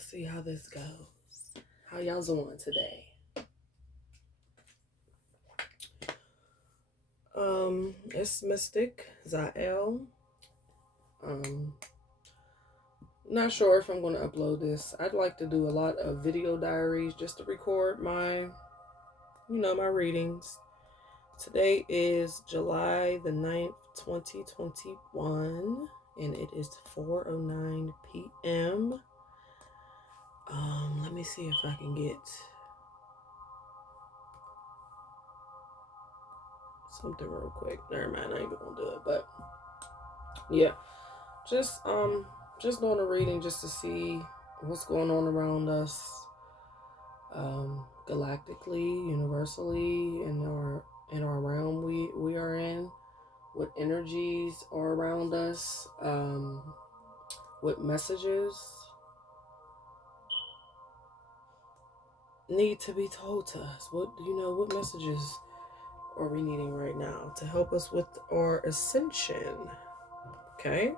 let's see how this goes. How y'all doing today? It's Mystik ZahEl. Not sure if I'm going to upload this. I'd like to do a lot of video diaries just to record my readings. Today is July the 9th, 2021, and it is 4:09 p.m. Let me see if I can get something real quick. Never mind, I ain't even gonna do it. But yeah, just doing a reading just to see what's going on around us, galactically, universally, in our realm we are in, what energies are around us, what messages need to be told to us. What messages are we needing right now to help us with our ascension? Okay.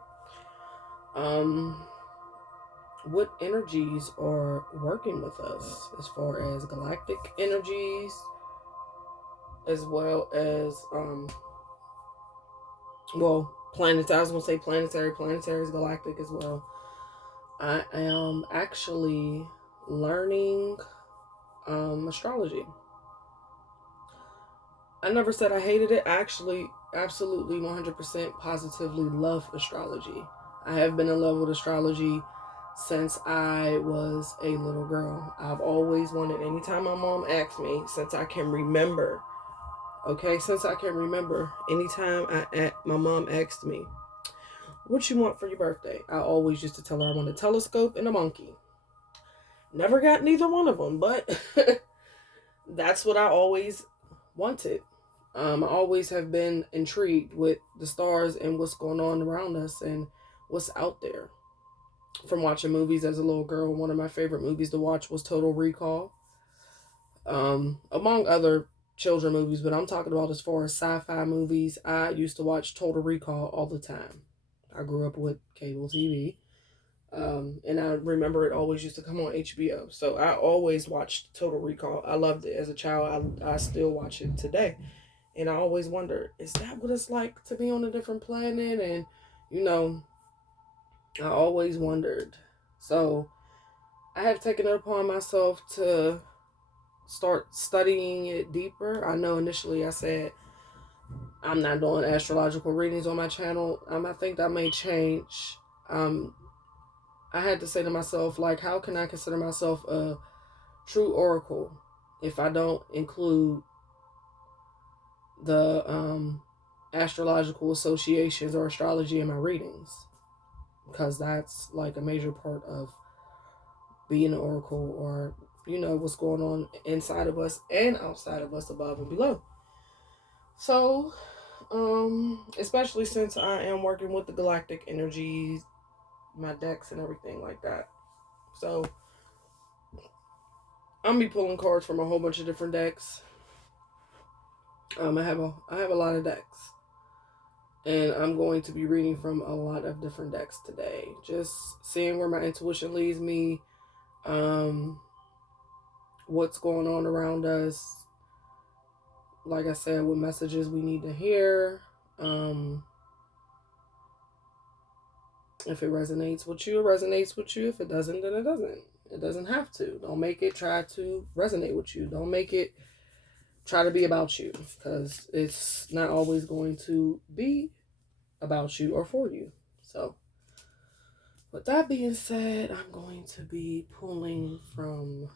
What energies are working with us as far as galactic energies, as well as planetary. I was gonna say planetary is galactic as well. I am actually learning astrology. I never said I hated it. I actually absolutely 100% positively love astrology. I have been in love with astrology since I was a little girl. I've always wanted, anytime my mom asked me, since I can remember, anytime my mom asked me, what you want for your birthday? I always used to tell her I want a telescope and a monkey. Never got neither one of them, but that's what I always wanted. I always have been intrigued with the stars and what's going on around us and what's out there. From watching movies as a little girl, one of my favorite movies to watch was Total Recall, among other children movies, but I'm talking about as far as sci-fi movies. I used to watch Total Recall all the time. I grew up with cable TV, and I remember it always used to come on HBO, so I always watched Total Recall. I loved it as a child. I still watch it today. And I always wonder, is that what it's like to be on a different planet? And, I always wondered. So I have taken it upon myself to start studying it deeper. I know initially I said I'm not doing astrological readings on my channel. I think that may change. I had to say to myself, like, how can I consider myself a true oracle if I don't include the astrological associations or astrology in my readings? Because that's like a major part of being an oracle, or what's going on inside of us and outside of us, above and below. So especially since I am working with the galactic energies, my decks and everything like that. So I'm be pulling cards from a whole bunch of different decks. I have a lot of decks, and I'm going to be reading from a lot of different decks today, just seeing where my intuition leads me, what's going on around us, like I said, what messages we need to hear. If it resonates with you, it resonates with you. If it doesn't, then it doesn't. It doesn't have to. Don't make it try to resonate with you. Don't make it try to be about you, because it's not always going to be about you or for you. So with that being said, I'm going to be pulling from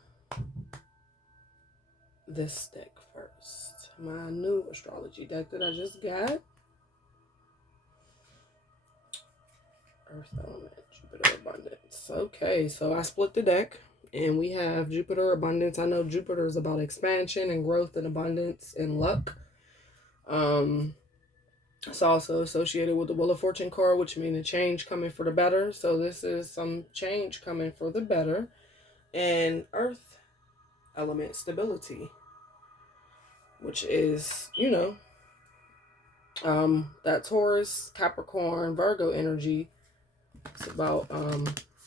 this deck first. My new astrology deck that I just got. Earth element, Jupiter abundance. Okay, so I split the deck, and we have Jupiter abundance. I know Jupiter is about expansion and growth and abundance and luck. It's also associated with the Wheel of Fortune card, which means a change coming for the better. So this is some change coming for the better. And Earth element, stability, which is, that Taurus, Capricorn, Virgo energy. It's about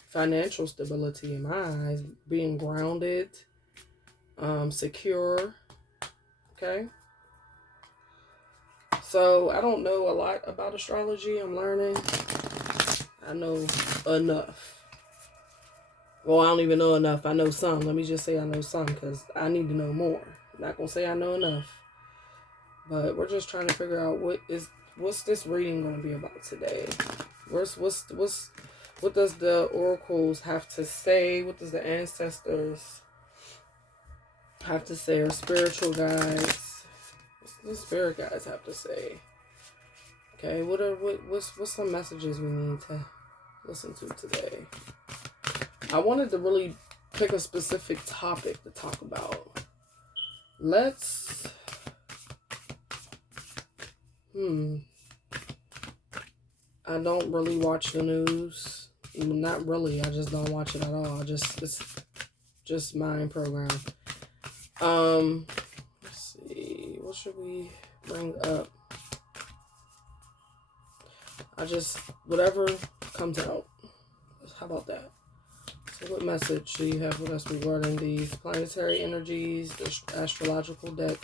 financial stability in my eyes, being grounded, secure. Okay. So I don't know a lot about astrology. I'm learning. I know enough. Well, I don't even know enough. I know some. Let me just say I know some because I need to know more. I'm not gonna say I know enough. But we're just trying to figure out what's this reading gonna be about today. What does the oracles have to say? What does the ancestors have to say? Or spiritual guides? What's the spirit guides have to say? Okay, what's some messages we need to listen to today? I wanted to really pick a specific topic to talk about. I don't really watch the news. Not really. I just don't watch it at all. It's just mind program. Let's see. What should we bring up? Whatever comes out. How about that? So what message do you have for us regarding these planetary energies, the astrological deck?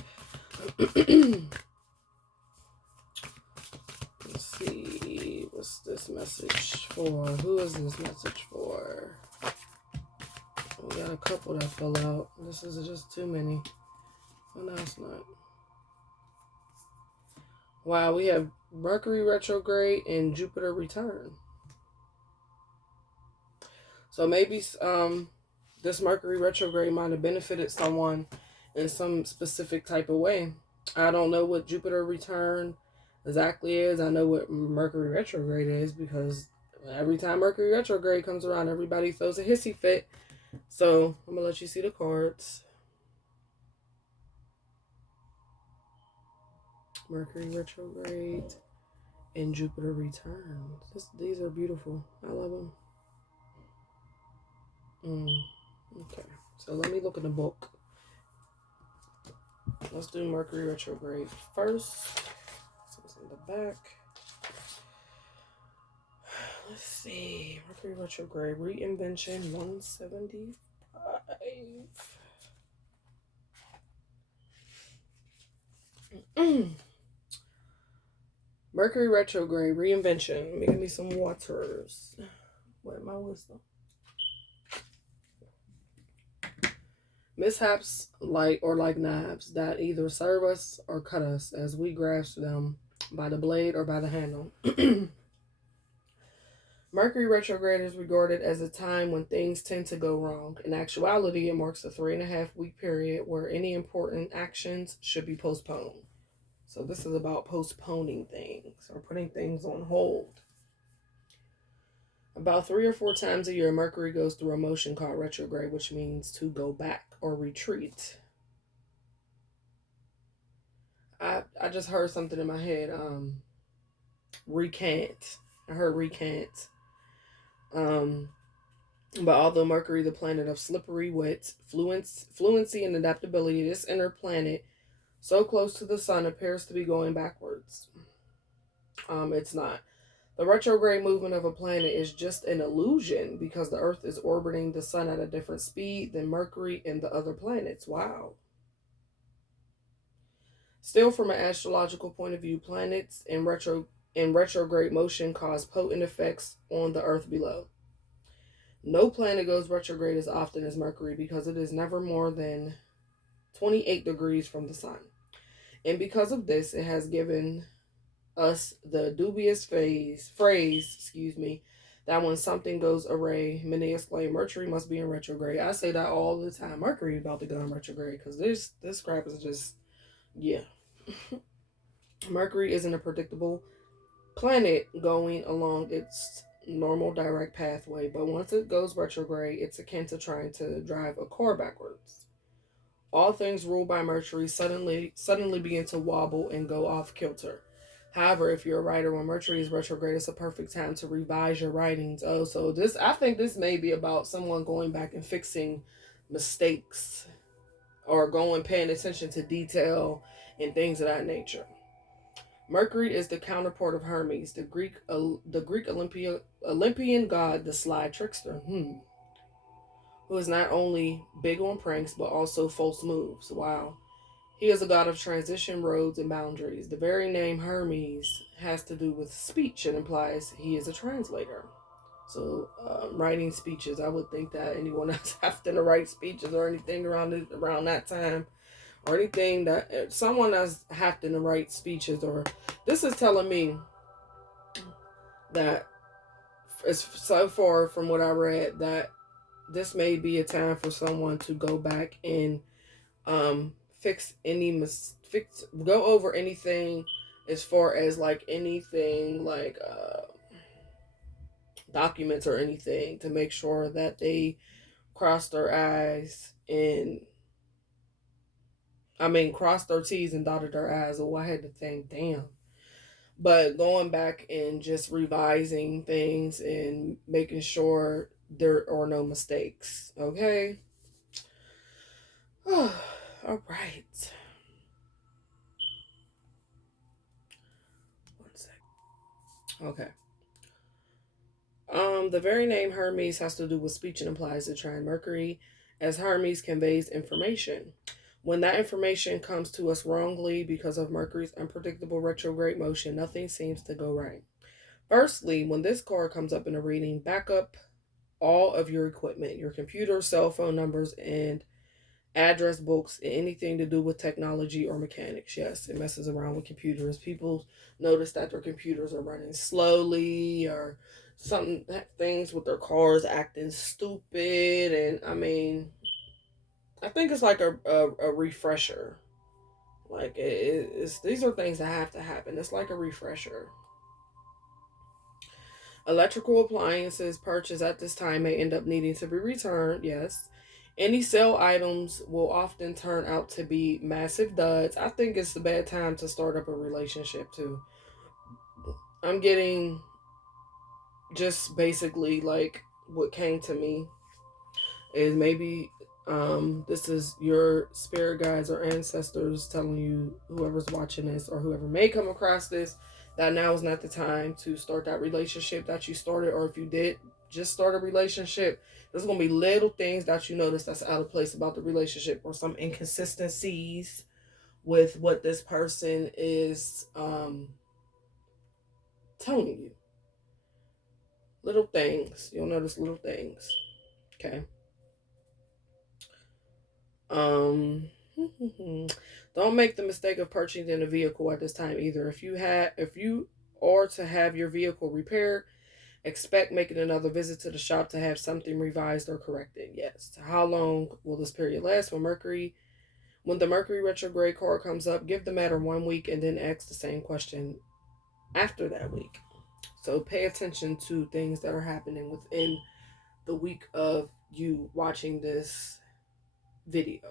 Let's see. What's this message for? Who is this message for? We got a couple that fell out. This is just too many. Oh, no, it's not. Wow, we have Mercury retrograde and Jupiter return. So maybe this Mercury retrograde might have benefited someone in some specific type of way. I don't know what Jupiter return exactly is. I know what Mercury retrograde is because every time Mercury retrograde comes around, everybody throws a hissy fit. So I'm gonna let you see the cards. Mercury retrograde and Jupiter return. These are beautiful. I love them. Okay, so let me look in the book. Let's do Mercury retrograde first. So it's in the back. Let's see. Mercury retrograde reinvention 175. Mercury retrograde reinvention. Give me some waters. Where my wisdom? Mishaps like knives that either serve us or cut us as we grasp them by the blade or by the handle. Mercury retrograde is regarded as a time when things tend to go wrong. In actuality, it marks a 3.5-week period where any important actions should be postponed. So this is about postponing things or putting things on hold. About 3 or 4 times a year, Mercury goes through a motion called retrograde, which means to go back or retreat. I just heard something in my head. Recant. I heard recant. But although Mercury, the planet of slippery wit, fluency, and adaptability, this inner planet, so close to the sun, appears to be going backwards. It's not. The retrograde movement of a planet is just an illusion because the Earth is orbiting the sun at a different speed than Mercury and the other planets. Wow. Still, from an astrological point of view, planets in retrograde motion cause potent effects on the Earth below. No planet goes retrograde as often as Mercury because it is never more than 28 degrees from the sun. And because of this, it has given us the dubious phrase, that when something goes awry, many exclaim, Mercury must be in retrograde. I say that all the time. Mercury about to go in retrograde because this crap is just, yeah. Mercury isn't a predictable planet going along its normal direct pathway, but once it goes retrograde, it's akin to trying to drive a car backwards. All things ruled by Mercury suddenly begin to wobble and go off kilter. However, if you're a writer, when Mercury is retrograde, it's a perfect time to revise your writings. Oh, so I think this may be about someone going back and fixing mistakes or paying attention to detail and things of that nature. Mercury is the counterpart of Hermes, the Greek Olympian god, the sly trickster, who is not only big on pranks but also false moves. Wow. He is a god of transition, roads, and boundaries. The very name Hermes has to do with speech and implies he is a translator. So, writing speeches, I would think that anyone else having to write speeches or anything around that time, or anything that someone that's having to write speeches, or this is telling me that it's so far from what I read that this may be a time for someone to go back and go over anything as far as like anything like documents or anything to make sure that they cross their I's and cross their T's and dotted their I's. Oh, I had to think, damn. But going back and just revising things and making sure there are no mistakes. Okay. All right. One sec. Okay. The very name Hermes has to do with speech and implies the trine Mercury, as Hermes conveys information. When that information comes to us wrongly because of Mercury's unpredictable retrograde motion, nothing seems to go right. Firstly, when this card comes up in a reading, back up all of your equipment, your computer, cell phone numbers, and address books, anything to do with technology or mechanics. Yes, it messes around with computers. People notice that their computers are running slowly, or something, things with their cars acting stupid. And I think it's like a refresher. Like it's these are things that have to happen. It's like a refresher. Electrical appliances purchased at this time may end up needing to be returned. Yes. Any sale items will often turn out to be massive duds. I think it's a bad time to start up a relationship too. I'm getting just basically like what came to me is maybe this is your spirit guides or ancestors telling you, whoever's watching this or whoever may come across this, that now is not the time to start that relationship that you started, or if you did just start a relationship, there's going to be little things that you notice that's out of place about the relationship, or some inconsistencies with what this person is telling you. Little things. You'll notice little things. Okay. Don't make the mistake of purchasing a vehicle at this time either. If you are to have your vehicle repaired, expect making another visit to the shop to have something revised or corrected. Yes. How long will this period last? When the Mercury retrograde card comes up, give the matter 1 week and then ask the same question after that week. So pay attention to things that are happening within the week of you watching this video.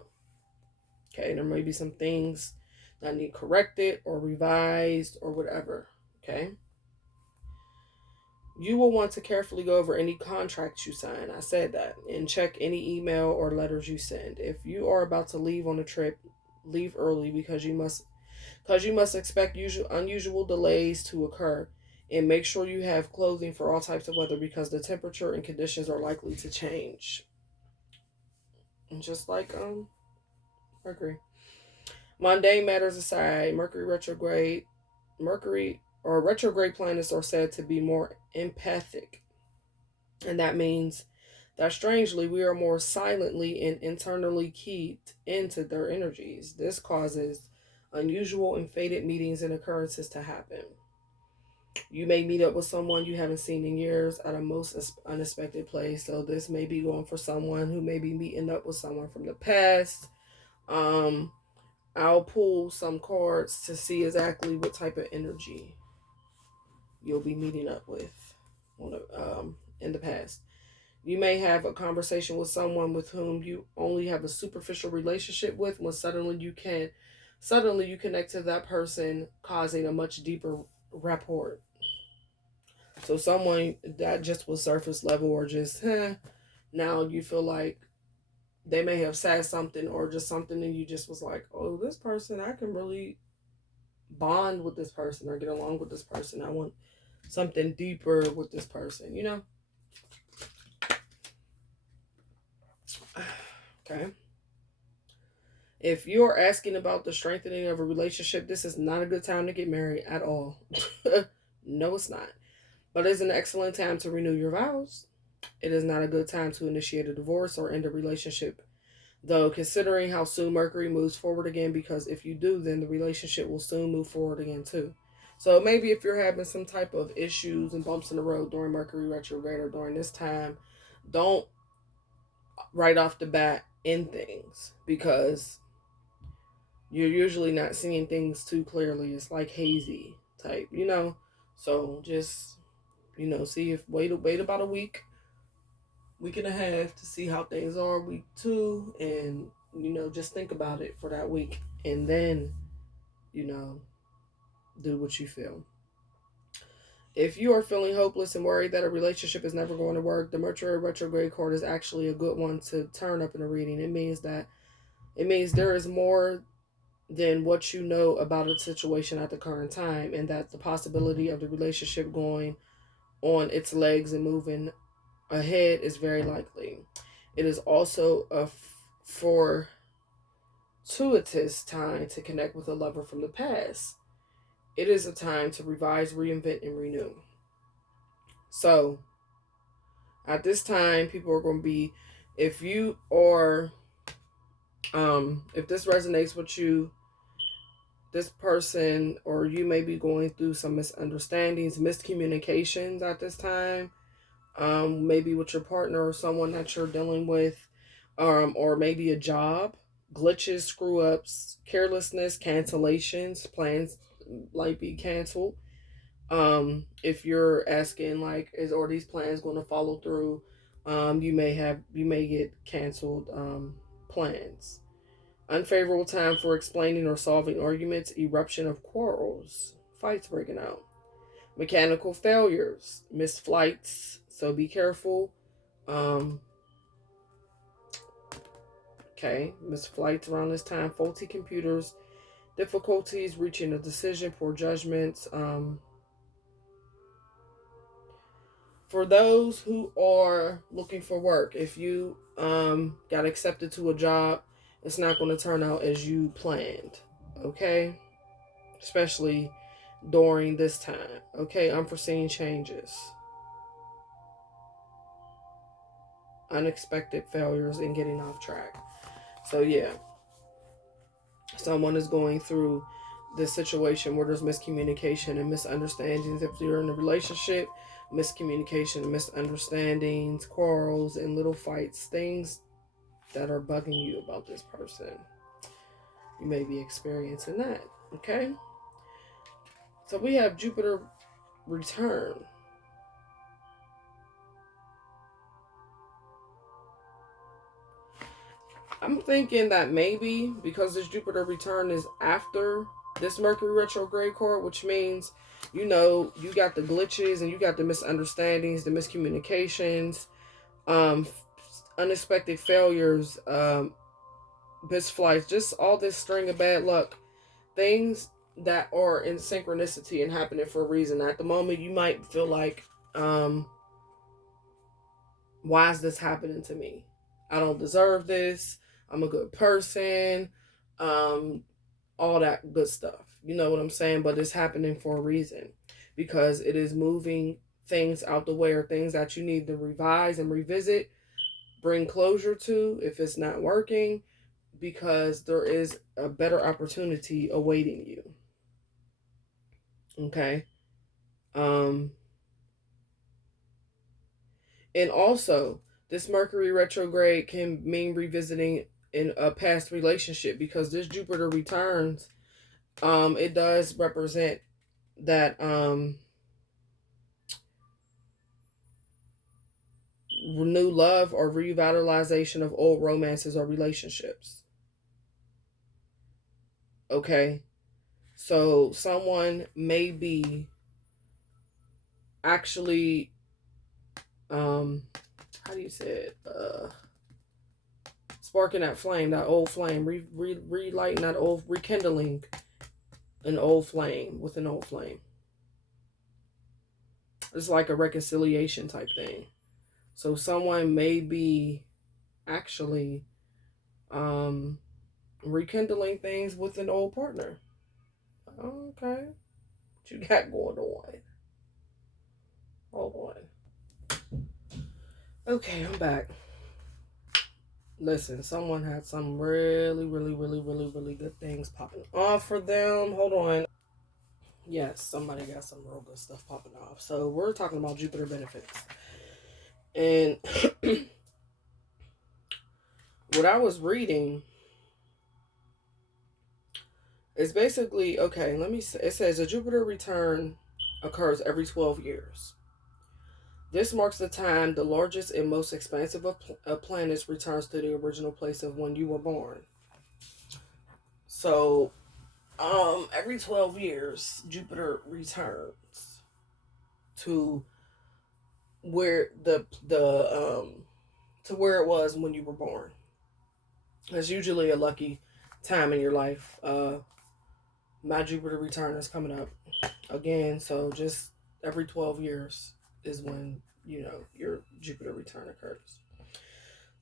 Okay, there may be some things that need corrected or revised or whatever. Okay. You will want to carefully go over any contracts you sign. I said that. And check any email or letters you send. If you are about to leave on a trip, leave early because you must expect unusual delays to occur. And make sure you have clothing for all types of weather because the temperature and conditions are likely to change. And just like Mercury. Mundane matters aside, Mercury or retrograde planets are said to be more empathic. And that means that strangely we are more silently and internally keyed into their energies. This causes unusual and fated meetings and occurrences to happen. You may meet up with someone you haven't seen in years at a most unexpected place. So this may be going for someone who may be meeting up with someone from the past. I'll pull some cards to see exactly what type of energy you'll be meeting up with in the past. You may have a conversation with someone with whom you only have a superficial relationship with, when suddenly you connect to that person, causing a much deeper rapport. So someone that just was surface level, or just now you feel like they may have said something or just something, and you just was like, oh, this person, I can really bond with this person or get along with this person. I want something deeper with this person, you know? Okay. If you're asking about the strengthening of a relationship, this is not a good time to get married at all. No, it's not. But it's an excellent time to renew your vows. It is not a good time to initiate a divorce or end a relationship, though, considering how soon Mercury moves forward again, because if you do, then the relationship will soon move forward again too. So maybe if you're having some type of issues and bumps in the road during Mercury retrograde or during this time, don't right off the bat end things, because you're usually not seeing things too clearly. It's like hazy type, you know? So just, see if wait about a week and a half to see how things are week 2, and just think about it for that week, and then do what you feel. If you are feeling hopeless and worried that a relationship is never going to work, the Mercury retrograde card is actually a good one to turn up in a reading. It means there is more than what you know about a situation at the current time, and that the possibility of the relationship going on its legs and moving ahead is very likely. It is also a fortuitous time to connect with a lover from the past. It is a time to revise, reinvent, and renew. So, at this time, people are going to be, if you are, if this resonates with you, this person or you may be going through some misunderstandings, miscommunications at this time, maybe with your partner or someone that you're dealing with, or maybe a job, glitches, screw ups, carelessness, cancellations, plans might be canceled. If you're asking like, are these plans going to follow through? You may get canceled plans. Unfavorable time for explaining or solving arguments, eruption of quarrels, fights breaking out. Mechanical failures, missed flights, so be careful. Missed flights around this time, faulty computers, difficulties reaching a decision, poor judgments. For those who are looking for work, if you got accepted to a job, it's not going to turn out as you planned, okay? Especially during this time, okay? Unforeseen changes, unexpected failures, and getting off track. So yeah, someone is going through this situation where there's miscommunication and misunderstandings. If you're in a relationship, miscommunication, misunderstandings, quarrels, and little fights, things that are bugging you about this person. You may be experiencing that, okay? So we have Jupiter return. I'm thinking that maybe because this Jupiter return is after this Mercury retrograde card, which means, you got the glitches and you got the misunderstandings, the miscommunications, unexpected failures, missed flights, just all this string of bad luck, things that are in synchronicity and happening for a reason. At the moment, you might feel like, why is this happening to me? I don't deserve this. I'm a good person. All that good stuff. You know what I'm saying? But it's happening for a reason, because it is moving things out the way, or things that you need to revise and revisit, bring closure to if it's not working, because there is a better opportunity awaiting you. Okay? And also, this Mercury retrograde can mean revisiting in a past relationship, because this Jupiter returns, it does represent that new love or revitalization of old romances or relationships. Okay? So someone may be actually, how do you say it? Sparking that flame, that old flame, relighting that old, rekindling an old flame with an old flame. It's like a reconciliation type thing. So someone may be actually rekindling things with an old partner. Okay. What you got going on? Hold on. Okay, I'm back. Listen, someone had some really, really, really, really, really good things popping off for them. Hold on. Yes, somebody got some real good stuff popping off. So we're talking about Jupiter benefits. And what I was reading is basically, okay, let me say, it says a Jupiter return occurs every 12 years. This marks the time the largest and most expansive of planets returns to the original place of when you were born. So, every 12 years, Jupiter returns to where to where it was when you were born. It's usually a lucky time in your life. My Jupiter return is coming up again, so just every 12 years is when, your Jupiter return occurs.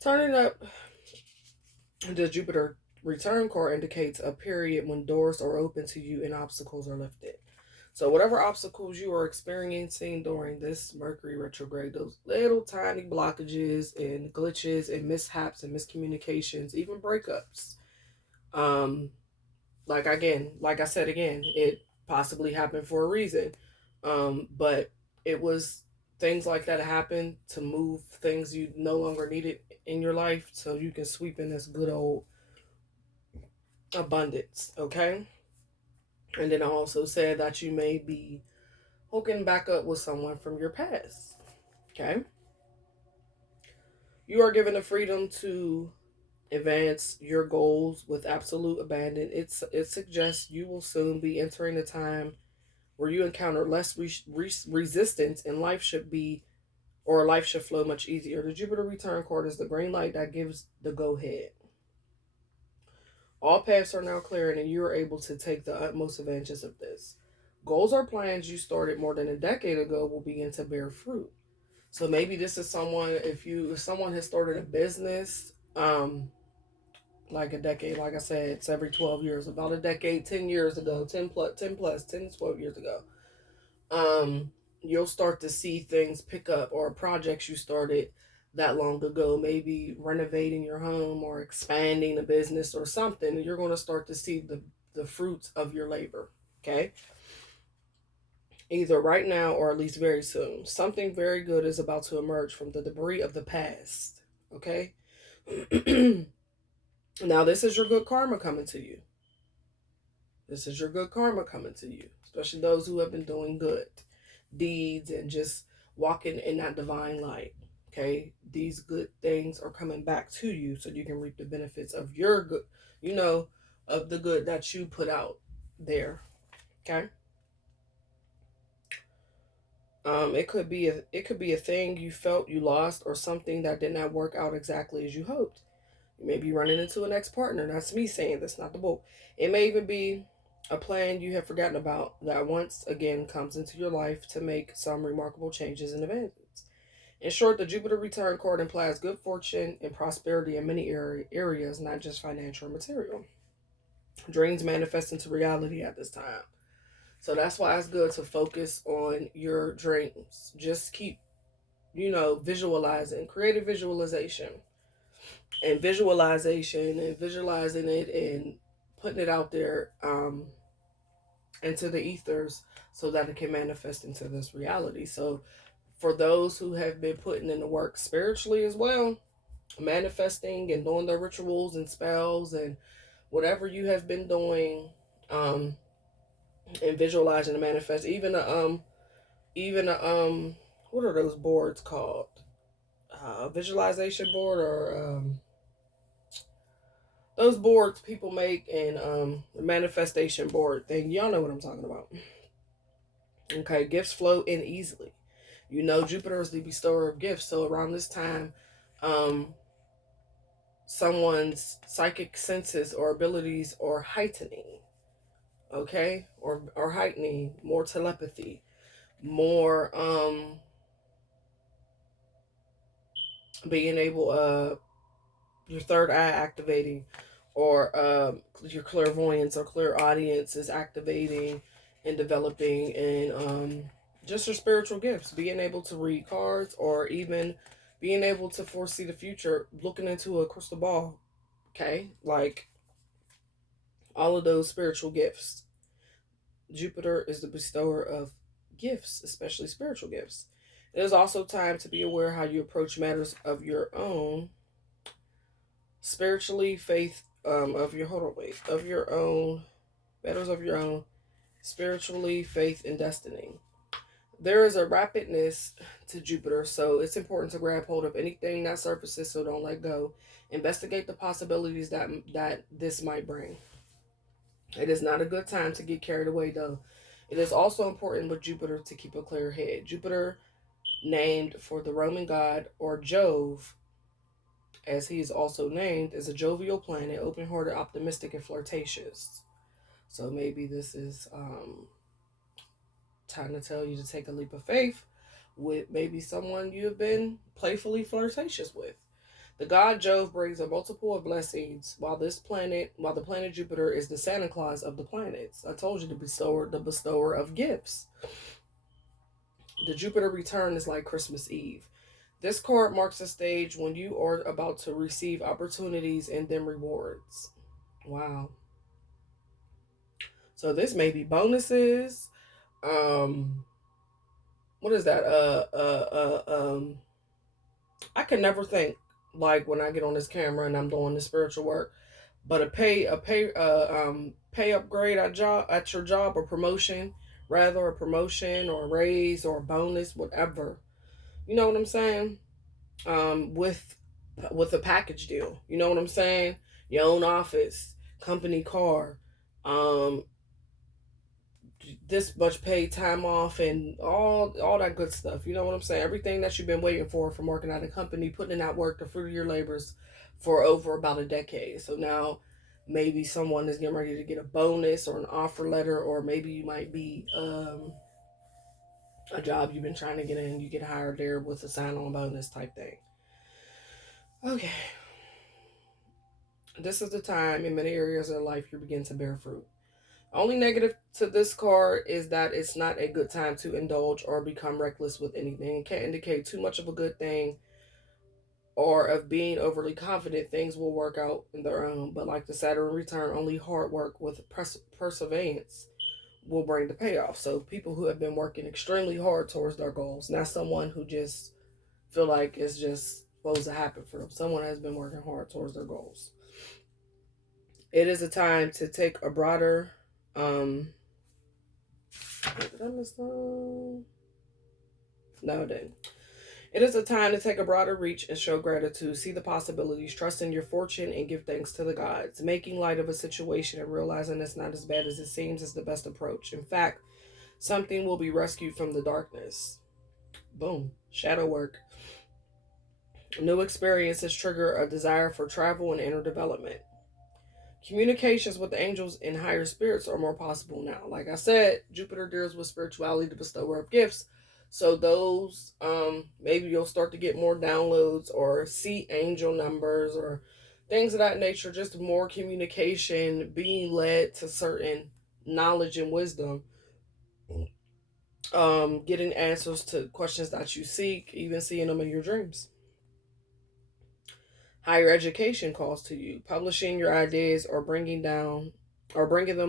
Turning up the Jupiter return card indicates a period when doors are open to you and obstacles are lifted. So whatever obstacles you are experiencing during this Mercury retrograde, those little tiny blockages and glitches and mishaps and miscommunications, even breakups, like I said again, it possibly happened for a reason. But it was things like that happen to move things you no longer needed in your life so you can sweep in this good old abundance, okay? And then I also said that you may be hooking back up with someone from your past, okay? You are given the freedom to advance your goals with absolute abandon. It suggests you will soon be entering a time where you encounter less resistance and life should flow much easier. The Jupiter return card is the green light that gives the go ahead. All paths are now clear and you are able to take the utmost advantage of this. Goals or plans you started more than a decade ago will begin to bear fruit. So maybe this is someone, if someone has started a business, like a decade, like I said, it's every 12 years, about a decade, 10 years ago, 10 to 12 years ago, you'll start to see things pick up, or projects you started that long ago, maybe renovating your home or expanding a business or something, and you're going to start to see the fruits of your labor, okay? Either right now or at least very soon. Something very good is about to emerge from the debris of the past, okay? Now, this is your good karma coming to you. This is your good karma coming to you, especially those who have been doing good deeds and just walking in that divine light. Okay, these good things are coming back to you so you can reap the benefits of your good, of the good that you put out there. Okay. It could be a thing you felt you lost or something that did not work out exactly as you hoped. You may be running into an ex-partner. That's me saying this, not the book. It may even be a plan you have forgotten about that once again comes into your life to make some remarkable changes and advancements. In short, the Jupiter return card implies good fortune and prosperity in many areas, not just financial or material. Dreams manifest into reality at this time. So that's why it's good to focus on your dreams. Just keep, visualizing, creative visualization and visualizing it and putting it out there into the ethers so that it can manifest into this reality. So for those who have been putting in the work spiritually as well, manifesting and doing the rituals and spells and whatever you have been doing, and visualizing and manifest, what are those boards called? Visualization board, or those boards people make, and the manifestation board thing. Y'all know what I'm talking about. Okay, gifts flow in easily. Jupiter is the bestower of gifts. So around this time, someone's psychic senses or abilities are heightening. Okay, or heightening, more telepathy, more being able your third eye activating, or your clairvoyance or clairaudience is activating and developing, and just your spiritual gifts, being able to read cards, or even being able to foresee the future, looking into a crystal ball. Okay, like all of those spiritual gifts. Jupiter is the bestower of gifts, especially spiritual gifts. It is also time to be aware how you approach matters of your own spiritually, faith, of your hold on, wait, of your own matters of your own spiritually, faith, and destiny. There is a rapidness to Jupiter, so it's important to grab hold of anything that surfaces, so don't let go. Investigate the possibilities that this might bring. It is not a good time to get carried away, though. It is also important with Jupiter to keep a clear head. Jupiter, named for the Roman god, or Jove, as he is also named, is a jovial planet, open-hearted, optimistic, and flirtatious. So maybe this is time to tell you to take a leap of faith with maybe someone you have been playfully flirtatious with. The god Jove brings a multiple of blessings, while the planet Jupiter is the Santa Claus of the planets. I told you, the bestower of gifts. The Jupiter return is like Christmas Eve. This card marks a stage when you are about to receive opportunities and then rewards. Wow. So this may be bonuses. What is that? I can never think, like, when I get on this camera and I'm doing the spiritual work, but pay upgrade at your job, or promotion, rather, a promotion or a raise or a bonus, whatever. You know what I'm saying? With a package deal. You know what I'm saying? Your own office, company car, um, this much paid time off, and all that good stuff. You know what I'm saying? Everything that you've been waiting for from working at a company, putting in that work, the fruit of your labors, for over about a decade. So now maybe someone is getting ready to get a bonus or an offer letter, or maybe you might be a job you've been trying to get in, you get hired there with a sign-on bonus type thing. Okay. This is the time in many areas of life you begin to bear fruit. Only negative to this card is that it's not a good time to indulge or become reckless with anything. It can't indicate too much of a good thing, or of being overly confident things will work out in their own. But like the Saturn return, only hard work with perseverance will bring the payoff. So people who have been working extremely hard towards their goals, not someone who just feel like it's just supposed to happen for them. Someone has been working hard towards their goals. It is a time to take a broader did I miss that? No, I didn't. It is a time to take a broader reach and show gratitude, see the possibilities, trust in your fortune, and give thanks to the gods. Making light of a situation and realizing it's not as bad as it seems is the best approach. In fact, something will be rescued from the darkness. Boom. Shadow work. New experiences trigger a desire for travel and inner development. Communications with the angels and higher spirits are more possible now. Like I said, Jupiter deals with spirituality, the bestower of gifts. So those, maybe you'll start to get more downloads or see angel numbers or things of that nature. Just more communication, being led to certain knowledge and wisdom. Getting answers to questions that you seek, even seeing them in your dreams. Higher education calls to you. Publishing your ideas or bringing them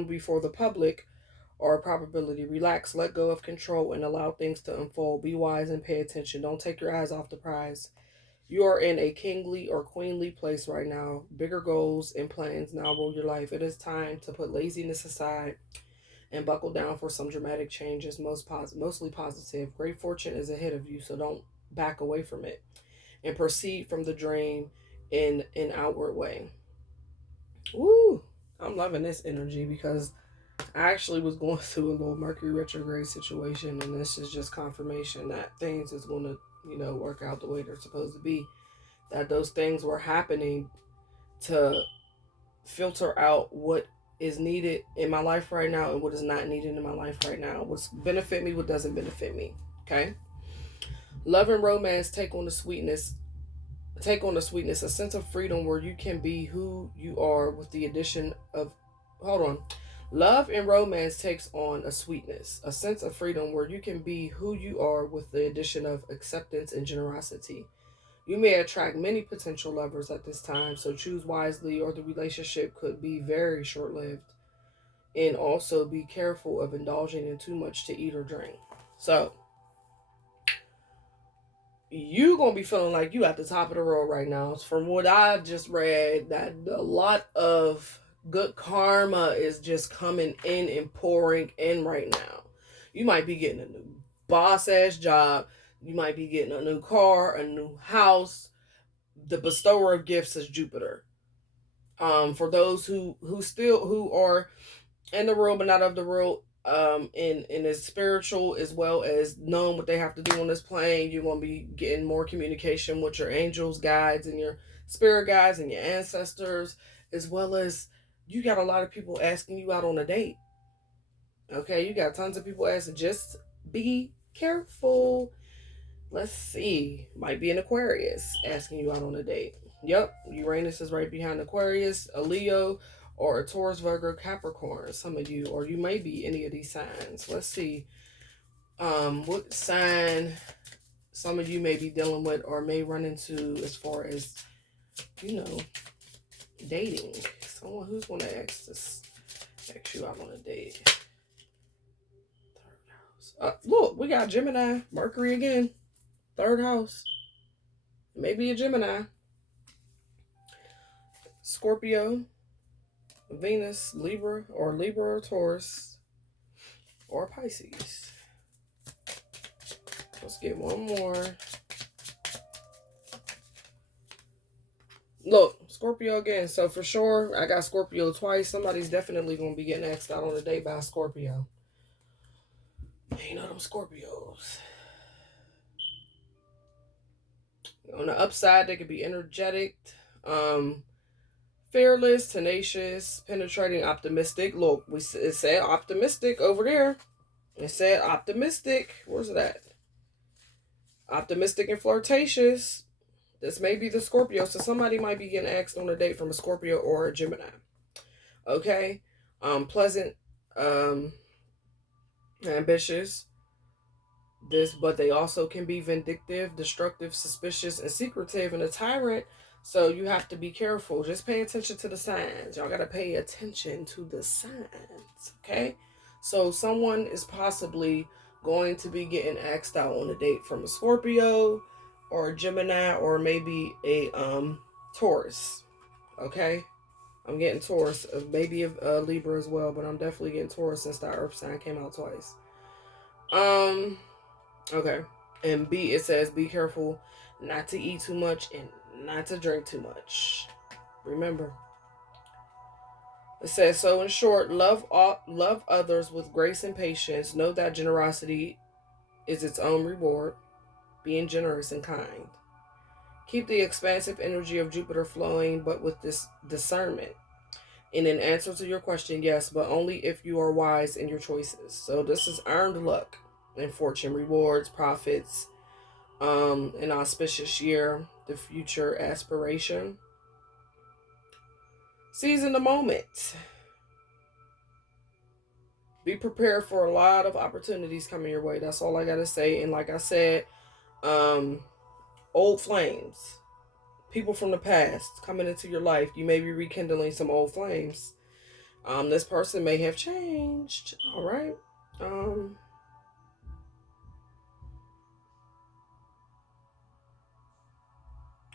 before the public or a probability. Relax, let go of control, and allow things to unfold. Be wise and pay attention. Don't take your eyes off the prize. You are in a kingly or queenly place right now. Bigger goals and plans now rule your life. It is time to put laziness aside and buckle down for some dramatic changes, mostly positive. Great fortune is ahead of you, so don't back away from it and proceed from the dream in an outward way. Woo! I'm loving this energy because I actually was going through a little Mercury retrograde situation, and this is just confirmation that things is going to, work out the way they're supposed to be. That those things were happening to filter out what is needed in my life right now and what is not needed in my life right now. What's benefit me, what doesn't benefit me. Okay. Love and romance take on the sweetness. Take on the sweetness, a sense of freedom where you can be who you are with the addition of. Hold on. Love and romance takes on a sweetness, a sense of freedom where you can be who you are with the addition of acceptance and generosity. You may attract many potential lovers at this time, so choose wisely, or the relationship could be very short lived. And also be careful of indulging in too much to eat or drink. So, you gonna be feeling like you at the top of the world right now. From what I just read, that a lot of good karma is just coming in and pouring in right now. You might be getting a new boss ass job. You might be getting a new car, a new house. The bestower of gifts is Jupiter. For those who are in the world but not of the world, and is spiritual as well as knowing what they have to do on this plane, you're gonna be getting more communication with your angels, guides, and your spirit guides and your ancestors, as well as you got a lot of people asking you out on a date. Okay, you got tons of people asking. Just be careful. Let's see. Might be an Aquarius asking you out on a date. Yep, Uranus is right behind Aquarius, a Leo, or a Taurus, Virgo, Capricorn. Some of you, or you may be any of these signs. Let's see. What sign some of you may be dealing with or may run into as far as, dating. Someone who's going to ask you out on a date. Third house. Look, we got Gemini, Mercury again. Third house. Maybe a Gemini. Scorpio, Venus, Libra or Taurus, or Pisces. Let's get one more. Look, Scorpio again. So for sure, I got Scorpio twice. Somebody's definitely going to be getting asked out on a date by a Scorpio. You know them Scorpios. On the upside, they could be energetic, fearless, tenacious, penetrating, optimistic. Look, it said optimistic over there. It said optimistic. Where's it at? Optimistic and flirtatious. This may be the Scorpio. So somebody might be getting asked on a date from a Scorpio or a Gemini. Okay. Pleasant, ambitious. But they also can be vindictive, destructive, suspicious, and secretive, and a tyrant. So you have to be careful. Just pay attention to the signs. Y'all got to pay attention to the signs. Okay. So someone is possibly going to be getting asked out on a date from a Scorpio or a Gemini or maybe a Taurus. Okay. I'm getting Taurus, maybe a Libra as well, but I'm definitely getting Taurus since that Earth sign came out twice. Okay. And it says be careful not to eat too much and not to drink too much. Remember. It says, so in short, love others with grace and patience. Know that generosity is its own reward. Being generous and kind. Keep the expansive energy of Jupiter flowing, but with this discernment. And in answer to your question, yes, but only if you are wise in your choices. So this is earned luck and fortune, rewards, profits, an auspicious year, the future aspiration. Seize in the moment. Be prepared for a lot of opportunities coming your way. That's all I gotta say. And like I said, old flames, people from the past coming into your life. You may be rekindling some old flames. This person may have changed. All right.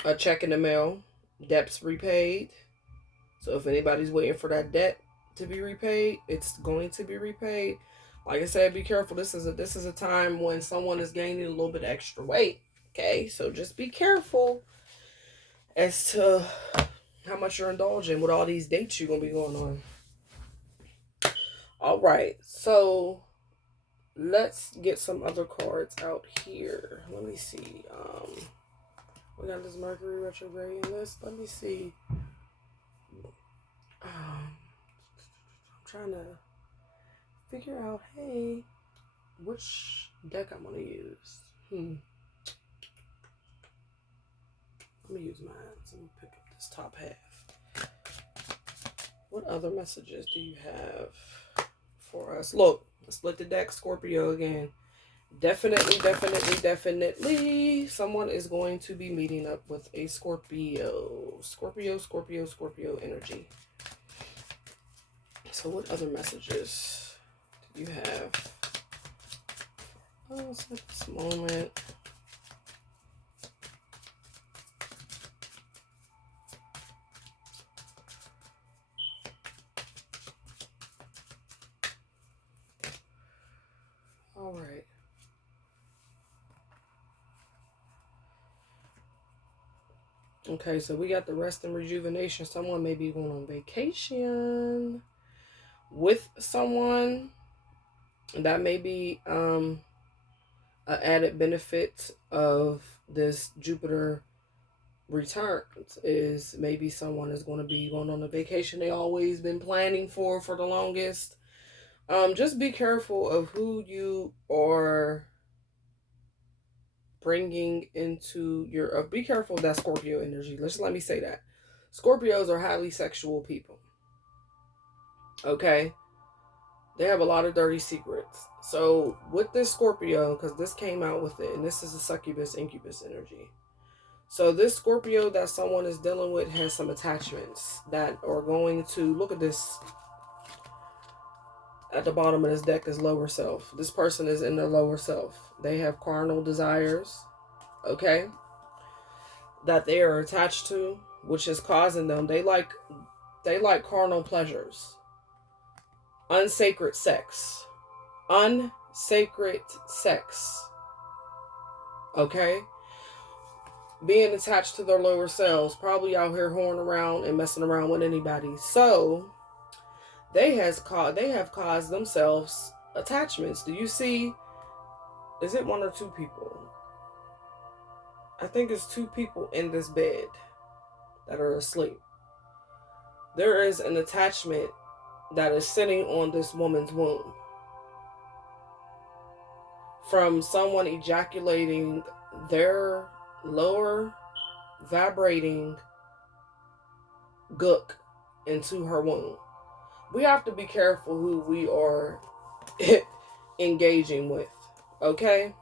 A check in the mail, debts repaid. So if anybody's waiting for that debt to be repaid, it's going to be repaid. Like I said, be careful. This is a time when someone is gaining a little bit extra weight. Okay, so just be careful as to how much you're indulging with all these dates you're gonna be going on. All right, so let's get some other cards out here. Let me see. We got this Mercury retrograde in this. Let me see. trying to figure out, hey, which deck I'm going to use. Let me use mine. So I'm going to pick up this top half. What other messages do you have for us? Look, split the deck, Scorpio again. Definitely someone is going to be meeting up with a Scorpio. Scorpio energy. So what other messages do you have? Oh, it's at this moment. All right. Okay, so we got the rest and rejuvenation. Someone may be going on vacation with someone. That may be an added benefit of this Jupiter return is maybe someone is going to be going on a vacation they always been planning for the longest. Just be careful of who you are bringing into your, be careful of that Scorpio energy. Let me say that. Scorpios are highly sexual people. Okay? They have a lot of dirty secrets. So with this Scorpio, because this came out with it, and this is a succubus, incubus energy. So this Scorpio that someone is dealing with has some attachments that are going to, look at this. At the bottom of this deck is lower self. This person is in their lower self. They have carnal desires, okay, that they are attached to, which is causing them, they like carnal pleasures. Unsacred sex. Unsacred sex. Okay? Being attached to their lower selves, probably out here whoring around and messing around with anybody. So they have caused themselves attachments. Do you see? Is it one or two people? I think it's two people in this bed that are asleep. There is an attachment that is sitting on this woman's womb from someone ejaculating their lower vibrating gook into her womb. We have to be careful who we are engaging with, okay?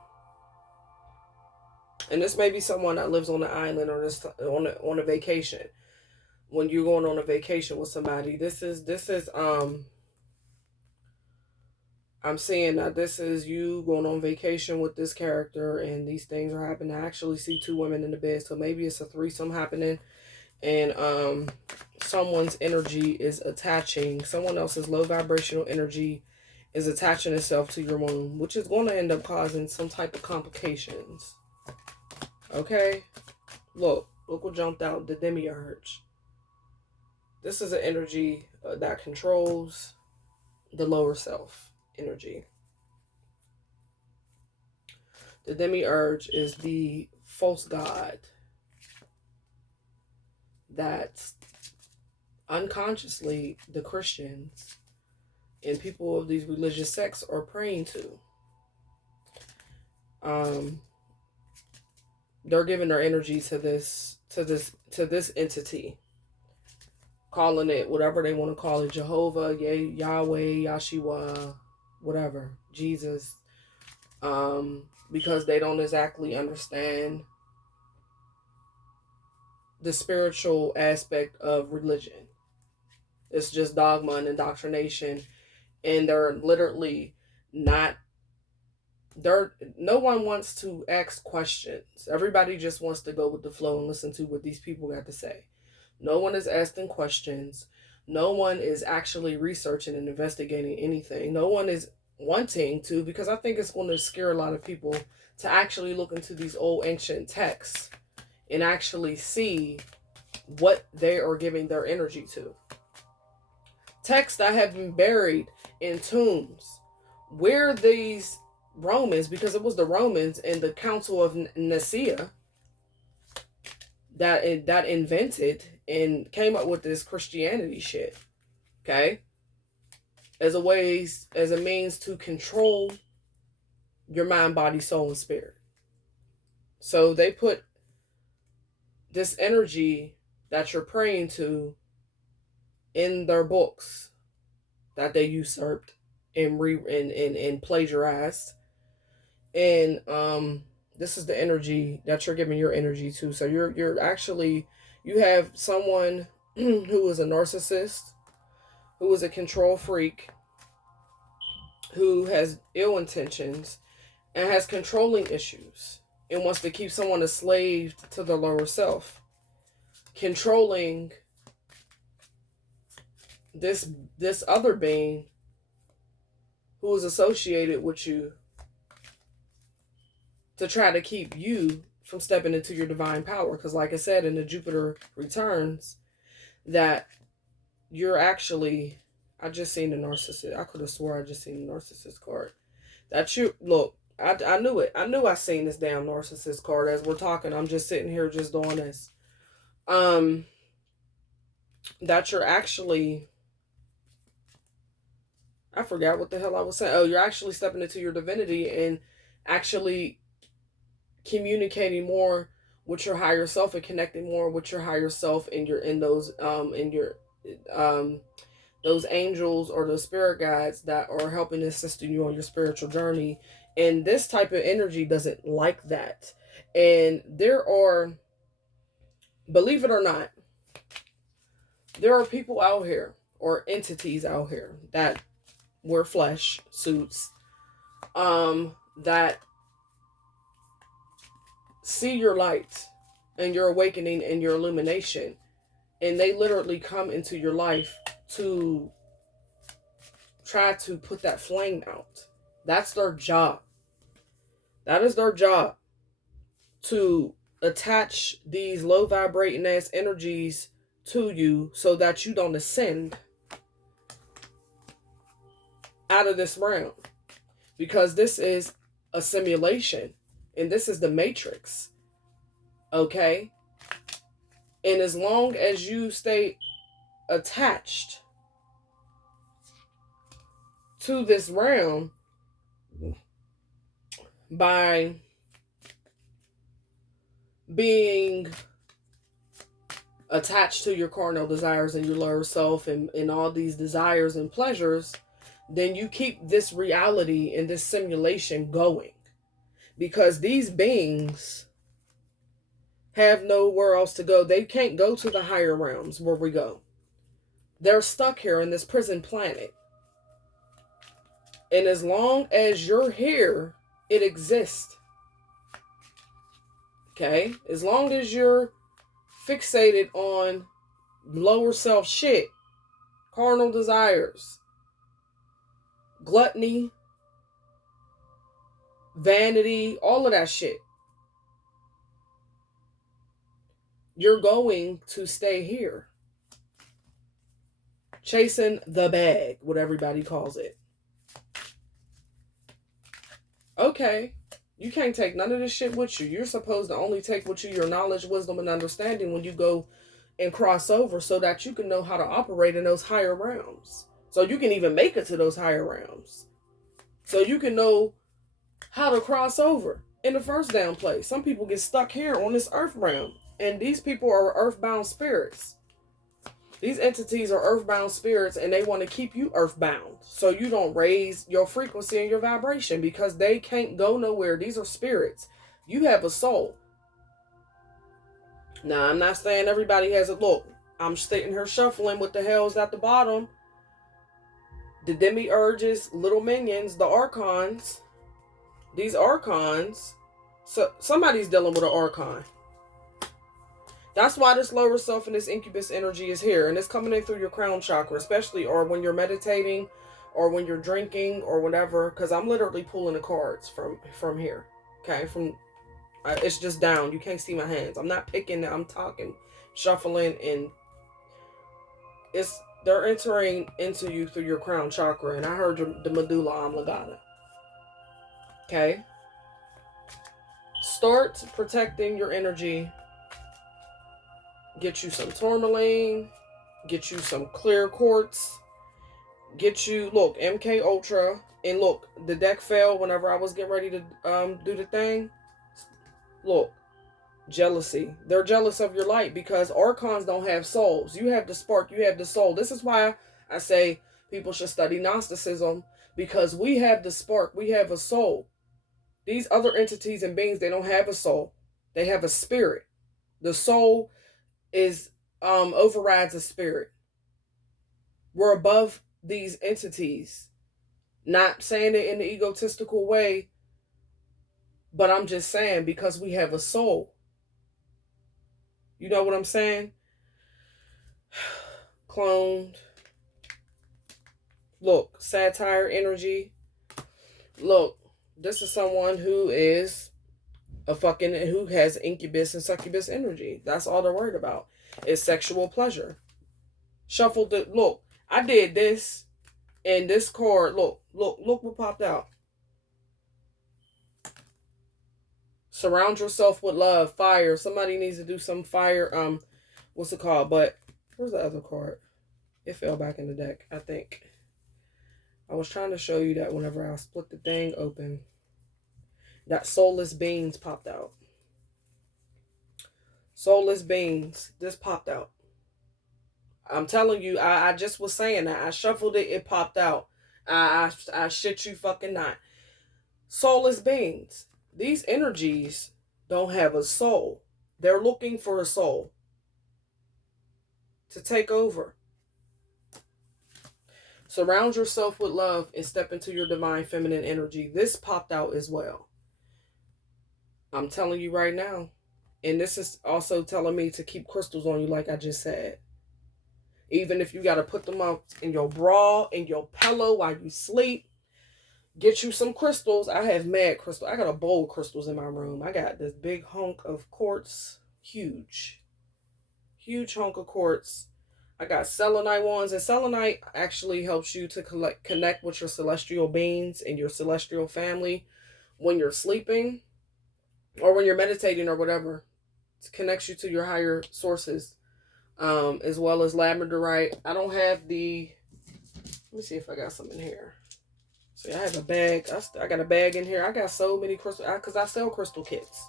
And this may be someone that lives on the island or just on a vacation. When you're going on a vacation with somebody, this is I'm seeing that this is you going on vacation with this character, and these things are happening. I actually see two women in the bed, so maybe it's a threesome happening, and someone's energy is attaching, someone else's low vibrational energy is attaching itself to your womb, which is going to end up causing some type of complications. Okay? Look what jumped out, the demiurge. This is an energy that controls the lower self energy. The demiurge is the false god that unconsciously the Christians and people of these religious sects are praying to. They're giving their energy to this entity, calling it whatever they want to call it, Jehovah, Yahweh, Yahshua, whatever, Jesus, because they don't exactly understand the spiritual aspect of religion. It's just dogma and indoctrination, and they're literally not. No one wants to ask questions. Everybody just wants to go with the flow and listen to what these people got to say. No one is asking questions. No one is actually researching and investigating anything. No one is wanting to, because I think it's going to scare a lot of people to actually look into these old ancient texts and actually see what they are giving their energy to. Texts that have been buried in tombs. Where these Romans, because it was the Romans and the Council of Nicaea that invented and came up with this Christianity shit. Okay? as a means to control your mind, body, soul, and spirit. So they put this energy that you're praying to in their books that they usurped and plagiarized. And this is the energy that you're giving your energy to. So you're actually, you have someone who is a narcissist, who is a control freak, who has ill intentions and has controlling issues and wants to keep someone a slave to the lower self, controlling this other being who is associated with you to try to keep you from stepping into your divine power. Because like I said in the Jupiter returns, that you're actually, I just seen the narcissist. I could have swore I just seen the narcissist card. That you, look, I knew it. I knew I seen this damn narcissist card as we're talking. I'm just sitting here just doing this. That you're actually, I forgot what the hell I was saying. Oh, you're actually stepping into your divinity and actually communicating more with your higher self and connecting more with your higher self and those angels or those spirit guides that are helping assist you on your spiritual journey. And this type of energy doesn't like that. And there are, believe it or not, there are people out here or entities out here that wear flesh suits, that see your light and your awakening and your illumination, and they literally come into your life to try to put that flame out. That's their job. That is their job, to attach these low vibrating ass energies to you so that you don't ascend out of this realm, because this is a simulation and this is the matrix. Okay? And as long as you stay attached to this realm by being attached to your carnal desires and your lower self and all these desires and pleasures, then you keep this reality and this simulation going. Because these beings have nowhere else to go. They can't go to the higher realms where we go. They're stuck here in this prison planet. And as long as you're here, it exists. Okay? As long as you're fixated on lower self shit, carnal desires, gluttony, vanity, all of that shit, you're going to stay here. Chasing the bag, what everybody calls it. Okay, you can't take none of this shit with you. You're supposed to only take with you your knowledge, wisdom, and understanding when you go and cross over, so that you can know how to operate in those higher realms. So you can even make it to those higher realms. So you can know how to cross over in the first damn place. Some people get stuck here on this earth realm. And these people are earthbound spirits. These entities are earthbound spirits, and they want to keep you earthbound so you don't raise your frequency and your vibration, because they can't go nowhere. These are spirits. You have a soul. Now, I'm not saying everybody has a look. I'm sitting here shuffling with the hells at the bottom. The demiurges, little minions, the archons. These archons. So somebody's dealing with an archon. That's why this lower self and this incubus energy is here. And it's coming in through your crown chakra, especially, or when you're meditating, or when you're drinking, or whatever. Because I'm literally pulling the cards from here. Okay? It's just down. You can't see my hands. I'm not picking. I'm talking, shuffling, and they're entering into you through your crown chakra. And I heard the medulla oblongata. Okay? Start protecting your energy. Get you some tourmaline, get you some clear quartz, Get you, look, MK Ultra, and look, the deck fell whenever I was getting ready to do the thing. Look, jealousy. They're jealous of your light because archons don't have souls. You have the spark, you have the soul. This is why I say people should study Gnosticism, because we have the spark, we have a soul. These other entities and beings, they don't have a soul. They have a spirit. The soul is overrides a spirit. We're above these entities. Not saying it in the egotistical way, but I'm just saying because we have a soul. You know what I'm saying? Cloned. Look, satire energy. Look, this is someone who is who has incubus and succubus energy. That's all they're worried about is sexual pleasure. Shuffled the, look, I did this and this card, look what popped out. Surround yourself with love, fire. Somebody needs to do some fire, what's it called? But where's the other card? It fell back in the deck, I think. I was trying to show you that whenever I split the thing open, that soulless beings popped out. Soulless beings, this popped out. I'm telling you, I just was saying that. I shuffled it, it popped out. I shit you fucking not. Soulless beings. These energies don't have a soul. They're looking for a soul to take over. Surround yourself with love and step into your divine feminine energy. This popped out as well. I'm telling you right now. And this is also telling me to keep crystals on you, like I just said. Even if you got to put them up in your bra, in your pillow while you sleep. Get you some crystals. I have mad crystals. I got a bowl of crystals in my room. I got this big hunk of quartz. Huge. Huge hunk of quartz. I got selenite ones. And selenite actually helps you to connect with your celestial beings and your celestial family when you're sleeping. Or when you're meditating or whatever. It connects you to your higher sources. As well as labradorite. I don't have the... Let me see if I got some in here. See, I have a bag. I got a bag in here. I got so many crystals because I sell crystal kits.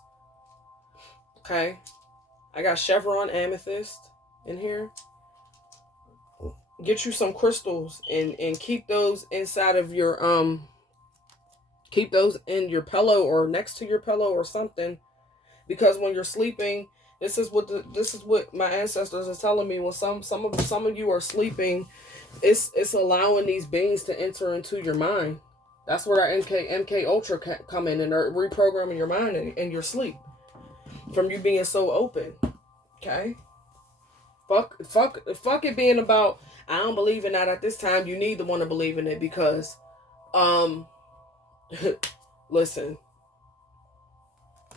Okay. I got chevron amethyst in here. Get you some crystals and keep those inside of your keep those in your pillow or next to your pillow or something, because when you're sleeping, this is what my ancestors are telling me. When some of you are sleeping, it's allowing these beings to enter into your mind. That's where our MK Ultra come in and are reprogramming your mind in your sleep from you being so open. Okay. Fuck it being about I don't believe in that at this time. You need to want to believe in it because, listen,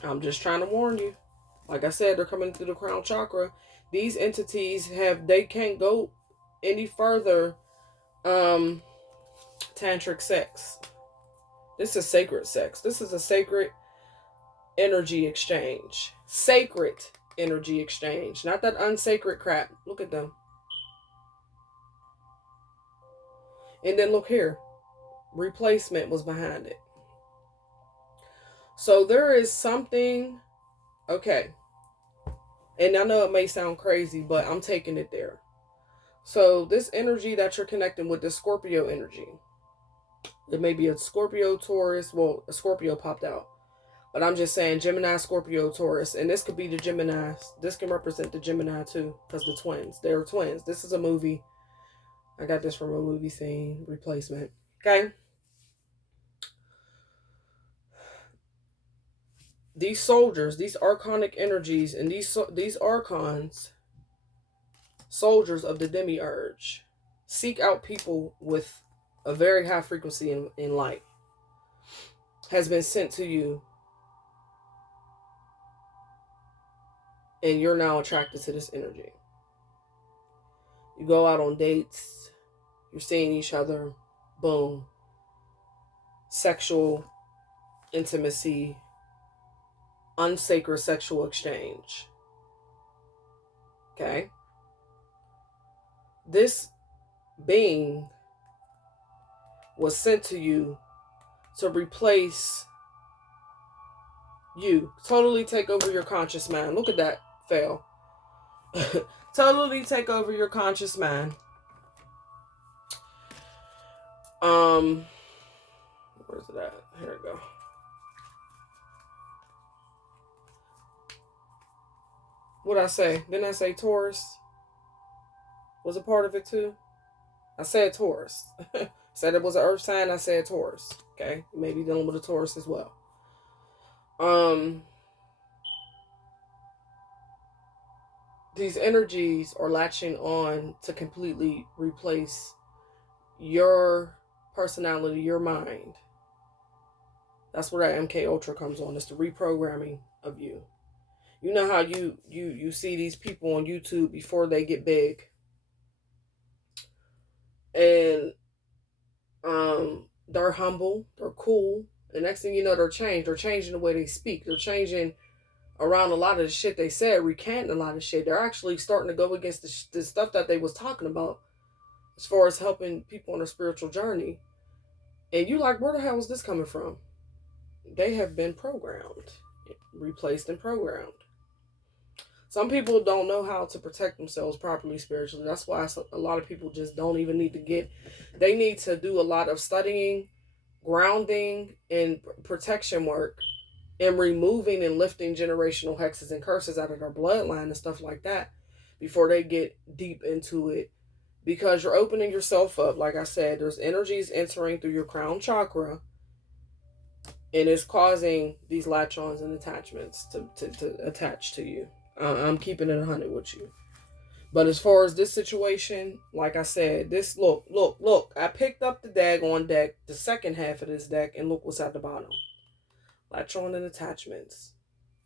I'm just trying to warn you. Like I said, they're coming through the crown chakra. These entities they can't go any further. Tantric sex. This is sacred sex. This is a sacred energy exchange. Sacred energy exchange. Not that unsacred crap. Look at them. And then look here. Replacement was behind it. So there is something. Okay. And I know it may sound crazy, but I'm taking it there. So this energy that you're connecting with, the Scorpio energy. It may be a Scorpio, Taurus. Well, a Scorpio popped out. But I'm just saying Gemini, Scorpio, Taurus. And this could be the Geminis. This can represent the Gemini too. Because the twins. They're twins. This is a movie. I got this from a movie scene. Replacement. Okay. These soldiers, these archonic energies, and these archons, soldiers of the demiurge, seek out people with a very high frequency in light, has been sent to you, and you're now attracted to this energy. You go out on dates, you're seeing each other, boom, sexual intimacy, unsacred sexual exchange. Okay? This being was sent to you to replace you. Totally take over your conscious mind. Look at that fail. Totally take over your conscious mind. Where's it at? Here we go. What'd I say? Didn't I say Taurus was a part of it too? I said Taurus. Said it was an earth sign, I said Taurus. Okay? You may be dealing with a Taurus as well. These energies are latching on to completely replace your personality, your mind. That's where that MK Ultra comes on. It's the reprogramming of you. You know how you see these people on YouTube before they get big. And they're humble, they're cool. And next thing you know, they're changed. They're changing the way they speak. They're changing around a lot of the shit they said, recanting a lot of shit. They're actually starting to go against the stuff that they was talking about as far as helping people on a spiritual journey. And you like, where the hell is this coming from? They have been programmed, replaced and programmed. Some people don't know how to protect themselves properly spiritually. That's why a lot of people just don't even need to get... They need to do a lot of studying, grounding, and protection work, and removing and lifting generational hexes and curses out of their bloodline and stuff like that before they get deep into it. Because you're opening yourself up. Like I said, there's energies entering through your crown chakra, and it's causing these latch-ons and attachments to attach to you. I'm keeping it 100 with you. But as far as this situation, like I said, this, look. I picked up the daggone deck, the second half of this deck, and look what's at the bottom. Latch-on and attachments.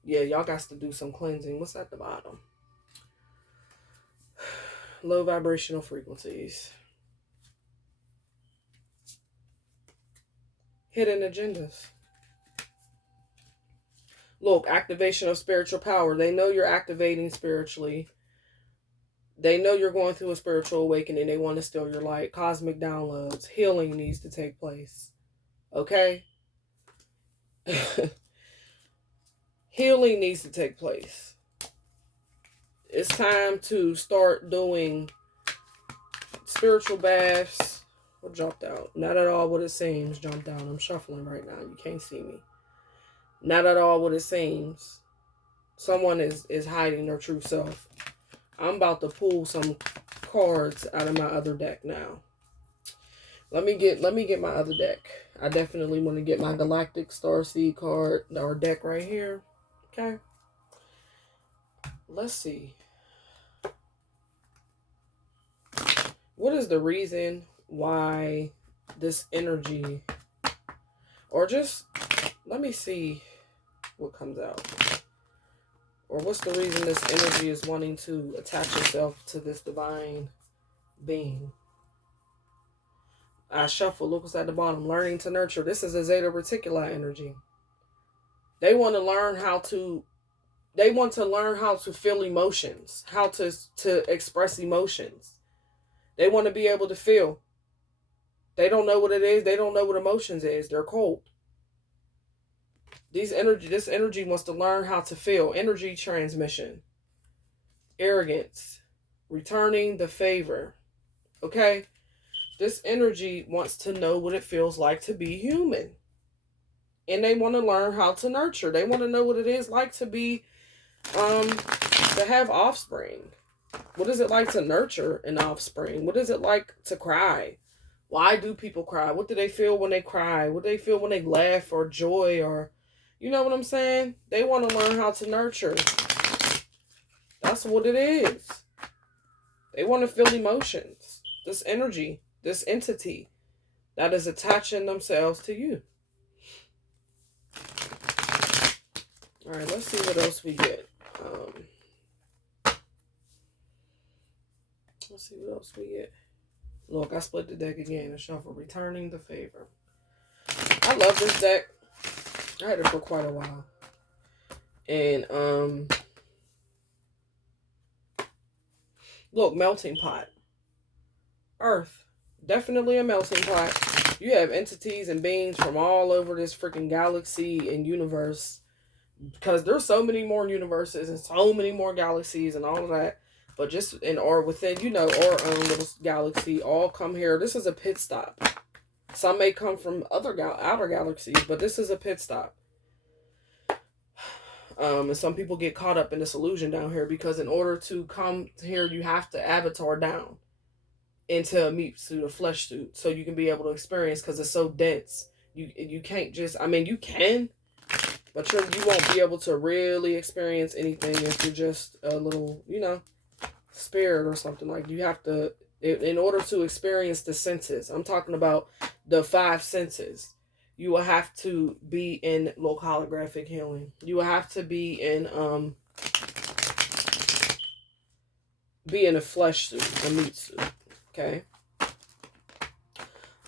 Yeah, y'all got to do some cleansing. What's at the bottom? Low vibrational frequencies. Hidden agendas. Look, activation of spiritual power. They know you're activating spiritually. They know you're going through a spiritual awakening. They want to steal your light. Cosmic downloads. Healing needs to take place. Okay? Healing needs to take place. It's time to start doing spiritual baths. What jumped out? Not at all what it seems. Jumped out. I'm shuffling right now. You can't see me. Not at all what it seems. Someone is hiding their true self. I'm about to pull some cards out of my other deck now. Let me get my other deck. I definitely want to get my Galactic StarSeed card or deck right here. Okay. Let's see. What is the reason why this energy, or just let me see what comes out. Or what's the reason this energy is wanting to attach itself to this divine being? I shuffle. Look what's at the bottom. Learning to nurture. This is a Zeta Reticuli energy. They want to learn how to... They want to learn how to feel emotions. How to express emotions. They want to be able to feel. They don't know what it is. They don't know what emotions is. They're cold. This energy wants to learn how to feel. Energy transmission. Arrogance. Returning the favor. Okay? This energy wants to know what it feels like to be human. And they want to learn how to nurture. They want to know what it is like to be, to have offspring. What is it like to nurture an offspring? What is it like to cry? Why do people cry? What do they feel when they cry? What do they feel when they laugh or joy or... You know what I'm saying? They want to learn how to nurture. That's what it is. They want to feel emotions. This energy, this entity that is attaching themselves to you. All right, let's see what else we get. Let's see what else we get. Look, I split the deck again and shuffle. Returning the favor. I love this deck. I had it for quite a while. And, look, melting pot. Earth. Definitely a melting pot. You have entities and beings from all over this freaking galaxy and universe, because there's so many more universes and so many more galaxies and all of that. But just in or within, our own little galaxy, all come here. This is a pit stop. Some may come from other outer galaxies, but this is a pit stop. And some people get caught up in this illusion down here, because in order to come here, you have to avatar down into a meat suit, a flesh suit, so you can be able to experience, because it's so dense. You can't just, you can, but you won't be able to really experience anything if you're just a little, spirit or something. Like, you have to, in order to experience the senses, I'm talking about the 5 senses, you will have to be in low holographic healing. You will have to be in a flesh suit, a meat suit. Okay.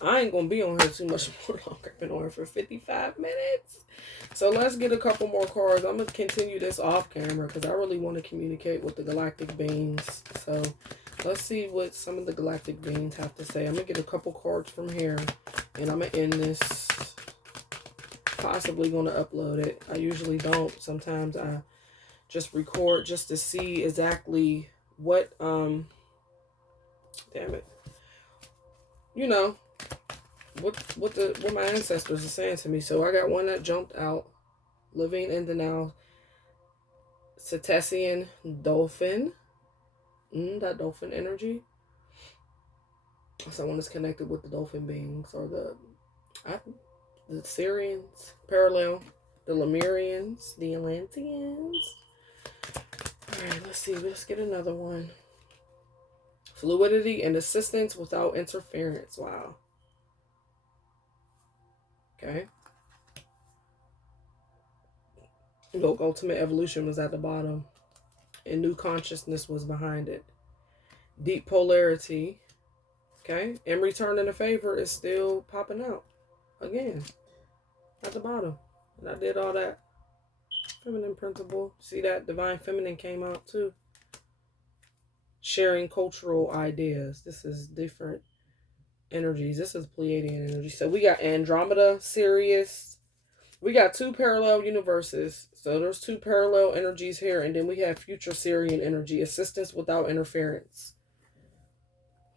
I ain't gonna be on here too much more longer. I've been on here for 55 minutes. So let's get a couple more cards. I'm gonna continue this off camera because I really want to communicate with the galactic beings. So let's see what some of the galactic beings have to say. I'm gonna get a couple cards from here, and I'm gonna end this. Possibly gonna upload it. I usually don't. Sometimes I just record just to see exactly what damn it, what my ancestors are saying to me. So I got one that jumped out. Living in the now, cetacean dolphin. That dolphin energy. Someone is connected with the dolphin beings, or the Syrians, parallel, the Lemurians, the Atlanteans. Alright, let's see. Let's get another one. Fluidity and assistance without interference. Wow. Okay. Look, ultimate evolution was at the bottom, and new consciousness was behind it. Deep polarity. Okay. And returning a favor is still popping out again at the bottom. And I did all that. Feminine principle. See that? Divine feminine came out too. Sharing cultural ideas. This is different energies. This is Pleiadian energy. So we got Andromeda, Sirius. We got 2 parallel universes. So there's 2 parallel energies here. And then we have future Syrian energy. Assistance without interference.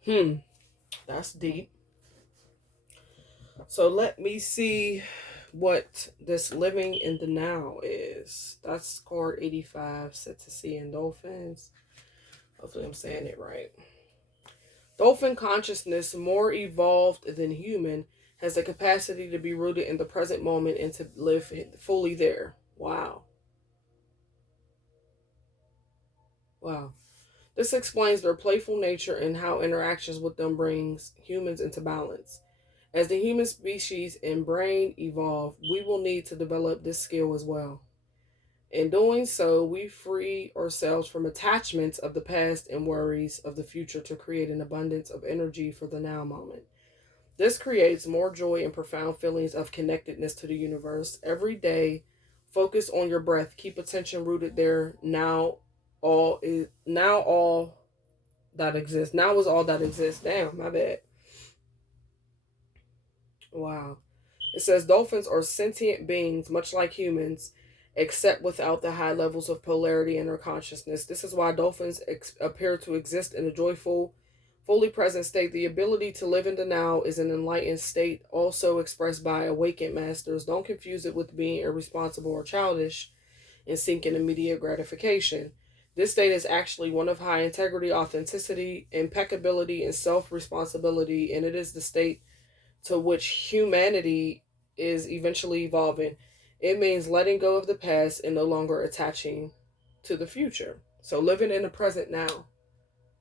That's deep. So let me see what this living in the now is. That's card 85, cetacean dolphins. Hopefully I'm saying it right. Dolphin consciousness, more evolved than human, has the capacity to be rooted in the present moment and to live fully there. Wow. Wow. This explains their playful nature and how interactions with them brings humans into balance. As the human species and brain evolve, we will need to develop this skill as well. In doing so, we free ourselves from attachments of the past and worries of the future to create an abundance of energy for the now moment. This creates more joy and profound feelings of connectedness to the universe. Every day, focus on your breath. Keep attention rooted there. Now all that exists. Now is all that exists. Damn, my bad. Wow. It says dolphins are sentient beings, much like humans, except without the high levels of polarity in their consciousness. This is why dolphins appear to exist in a joyful, fully present state. The ability to live in the now is an enlightened state, also expressed by awakened masters. Don't confuse it with being irresponsible or childish and seeking immediate gratification. This state is actually one of high integrity, authenticity, impeccability, and self-responsibility, and it is the state to which humanity is eventually evolving. It means letting go of the past and no longer attaching to the future. So living in the present now.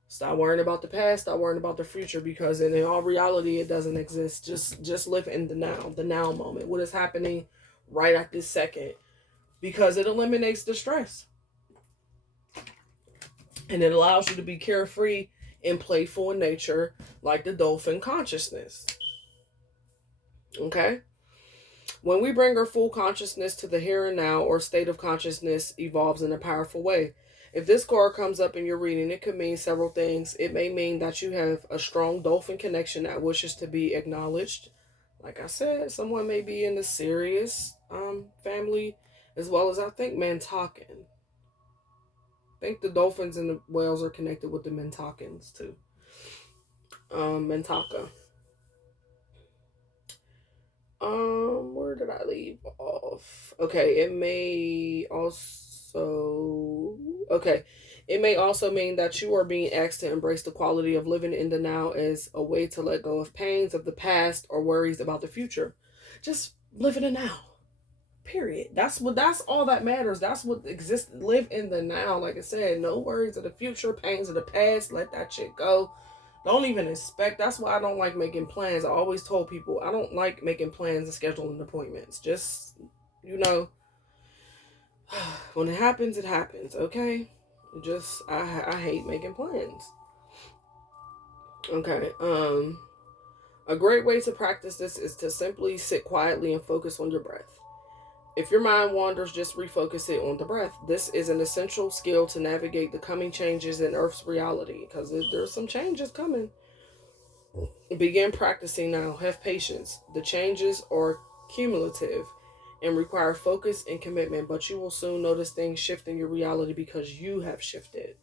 Stop worrying about the past, stop worrying about the future, because in all reality it doesn't exist. Just live in the now moment. What is happening right at this second. Because it eliminates the stress. And it allows you to be carefree and playful in nature, like the dolphin consciousness. Okay? When we bring our full consciousness to the here and now, or state of consciousness evolves in a powerful way. If this card comes up in your reading, it could mean several things. It may mean that you have a strong dolphin connection that wishes to be acknowledged. Like I said, someone may be in the serious family, as well as I think Mantakan. I think the dolphins and the whales are connected with the Mentakans too. Mentaka. Where did I leave off? Okay, it may also mean that you are being asked to embrace the quality of living in the now as a way to let go of pains of the past or worries about the future. Just live in the now. Period. That's all that matters. That's what exists. Live in the now. Like I said, no worries of the future, pains of the past. Let that shit go. Don't even expect. That's why I don't like making plans. I always told people I don't like making plans and scheduling appointments. Just, you know, when it happens, it happens. Okay. Just I hate making plans. Okay. A great way to practice this is to simply sit quietly and focus on your breath. If your mind wanders, just refocus it on the breath. This is an essential skill to navigate the coming changes in Earth's reality, because there's some changes coming. Begin practicing now. Have patience. The changes are cumulative and require focus and commitment, but you will soon notice things shift in your reality because you have shifted.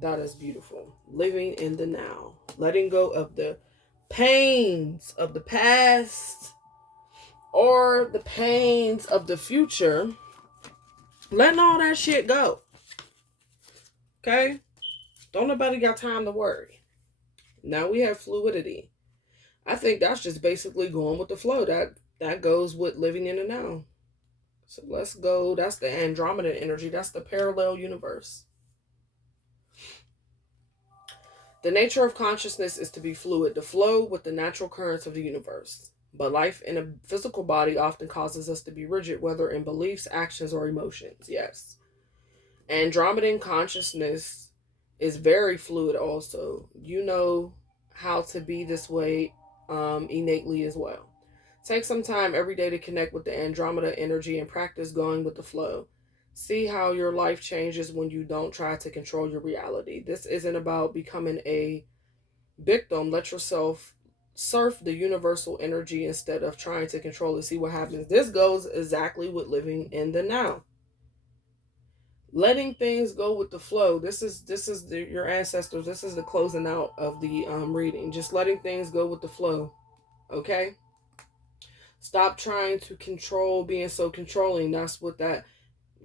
That is beautiful. Living in the now. Letting go of the pains of the past or the pains of the future. Letting all that shit go. Okay? Don't nobody got time to worry. Now we have fluidity. I think that's just basically going with the flow. That goes with living in the now. So let's go. That's the Andromeda energy. That's the parallel universe. The nature of consciousness is to be fluid, to flow with the natural currents of the universe. But life in a physical body often causes us to be rigid, whether in beliefs, actions, or emotions. Yes. Andromedan consciousness is very fluid also. You know how to be this way innately as well. Take some time every day to connect with the Andromeda energy and practice going with the flow. See how your life changes when you don't try to control your reality. This isn't about becoming a victim. Let yourself surf the universal energy instead of trying to control it. See what happens. This goes exactly with living in the now. Letting things go with the flow. This is your ancestors. This is the closing out of the reading. Just letting things go with the flow. Okay. Stop trying to control, being so controlling. That's what that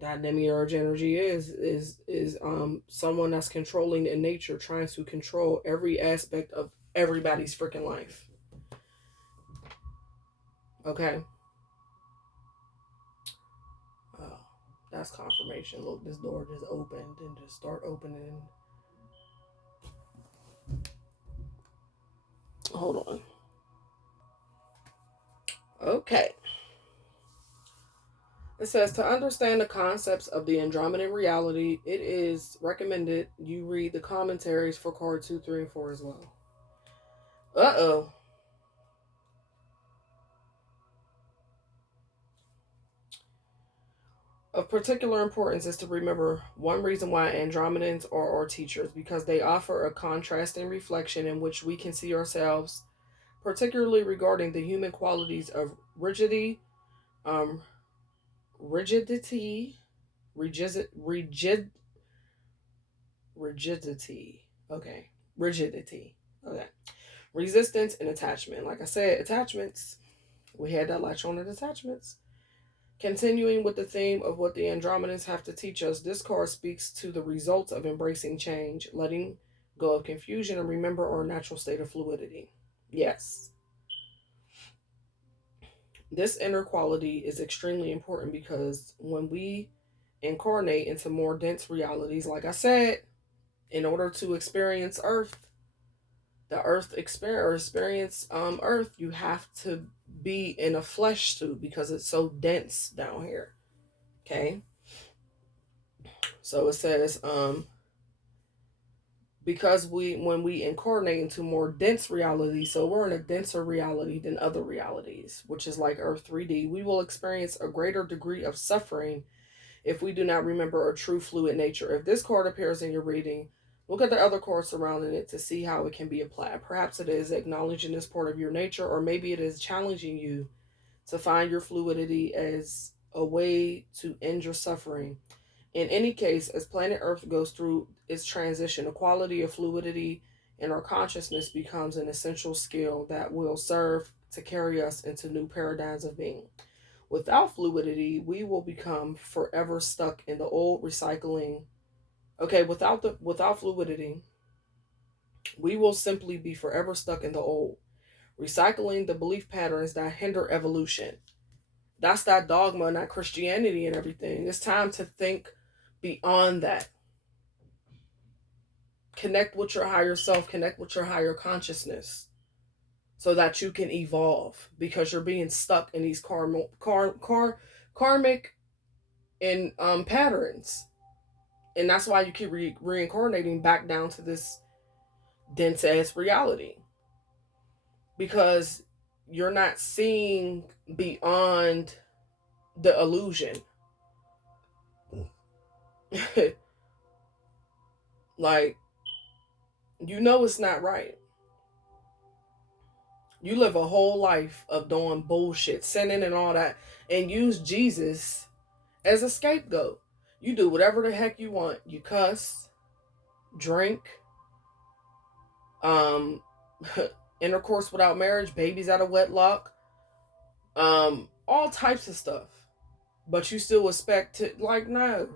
demiurge energy is someone that's controlling in nature, trying to control every aspect of everybody's freaking life. Okay. Oh, that's confirmation. Look, this door just opened and just start opening. Hold on. Okay. It says, to understand the concepts of the Andromedan reality, it is recommended you read the commentaries for card 2, 3, and 4 as well. Uh-oh. Of particular importance is to remember one reason why Andromedans are our teachers, because they offer a contrasting reflection in which we can see ourselves, particularly regarding the human qualities of rigidity, um, rigidity, rigidity. Okay, rigidity. Okay, resistance and attachment. Like I said, attachments. We had that latch on to attachments. Continuing with the theme of what the Andromedans have to teach us, this card speaks to the results of embracing change, letting go of confusion, and remember our natural state of fluidity. Yes. This inner quality is extremely important because when we incarnate into more dense realities, like I said, in order to experience Earth, the Earth experience Earth, you have to be in a flesh suit because it's so dense down here. Okay. So it says, because when we incarnate into more dense reality, so we're in a denser reality than other realities, which is like Earth 3D, we will experience a greater degree of suffering if we do not remember our true fluid nature. If this card appears in your reading, Look at the other cards surrounding it to see how it can be applied. Perhaps it is acknowledging this part of your nature, or maybe it is challenging you to find your fluidity as a way to end your suffering. In any case, as planet Earth goes through its transition, a quality of fluidity in our consciousness becomes an essential skill that will serve to carry us into new paradigms of being. Without fluidity, we will become forever stuck in the old recycling. Okay, without fluidity, we will simply be forever stuck in the old, recycling the belief patterns that hinder evolution. That's that dogma and that Christianity and everything. It's time to think beyond that. Connect with your higher self, connect with your higher consciousness so that you can evolve, because you're being stuck in these karmic and patterns. And that's why you keep reincarnating back down to this dense ass reality, because you're not seeing beyond the illusion. Like, you know it's not right. You live a whole life of doing bullshit, sinning and all that, and use Jesus as a scapegoat. You do whatever the heck you want. You cuss, drink, intercourse without marriage, babies out of wedlock, all types of stuff. But you still expect to, like, no.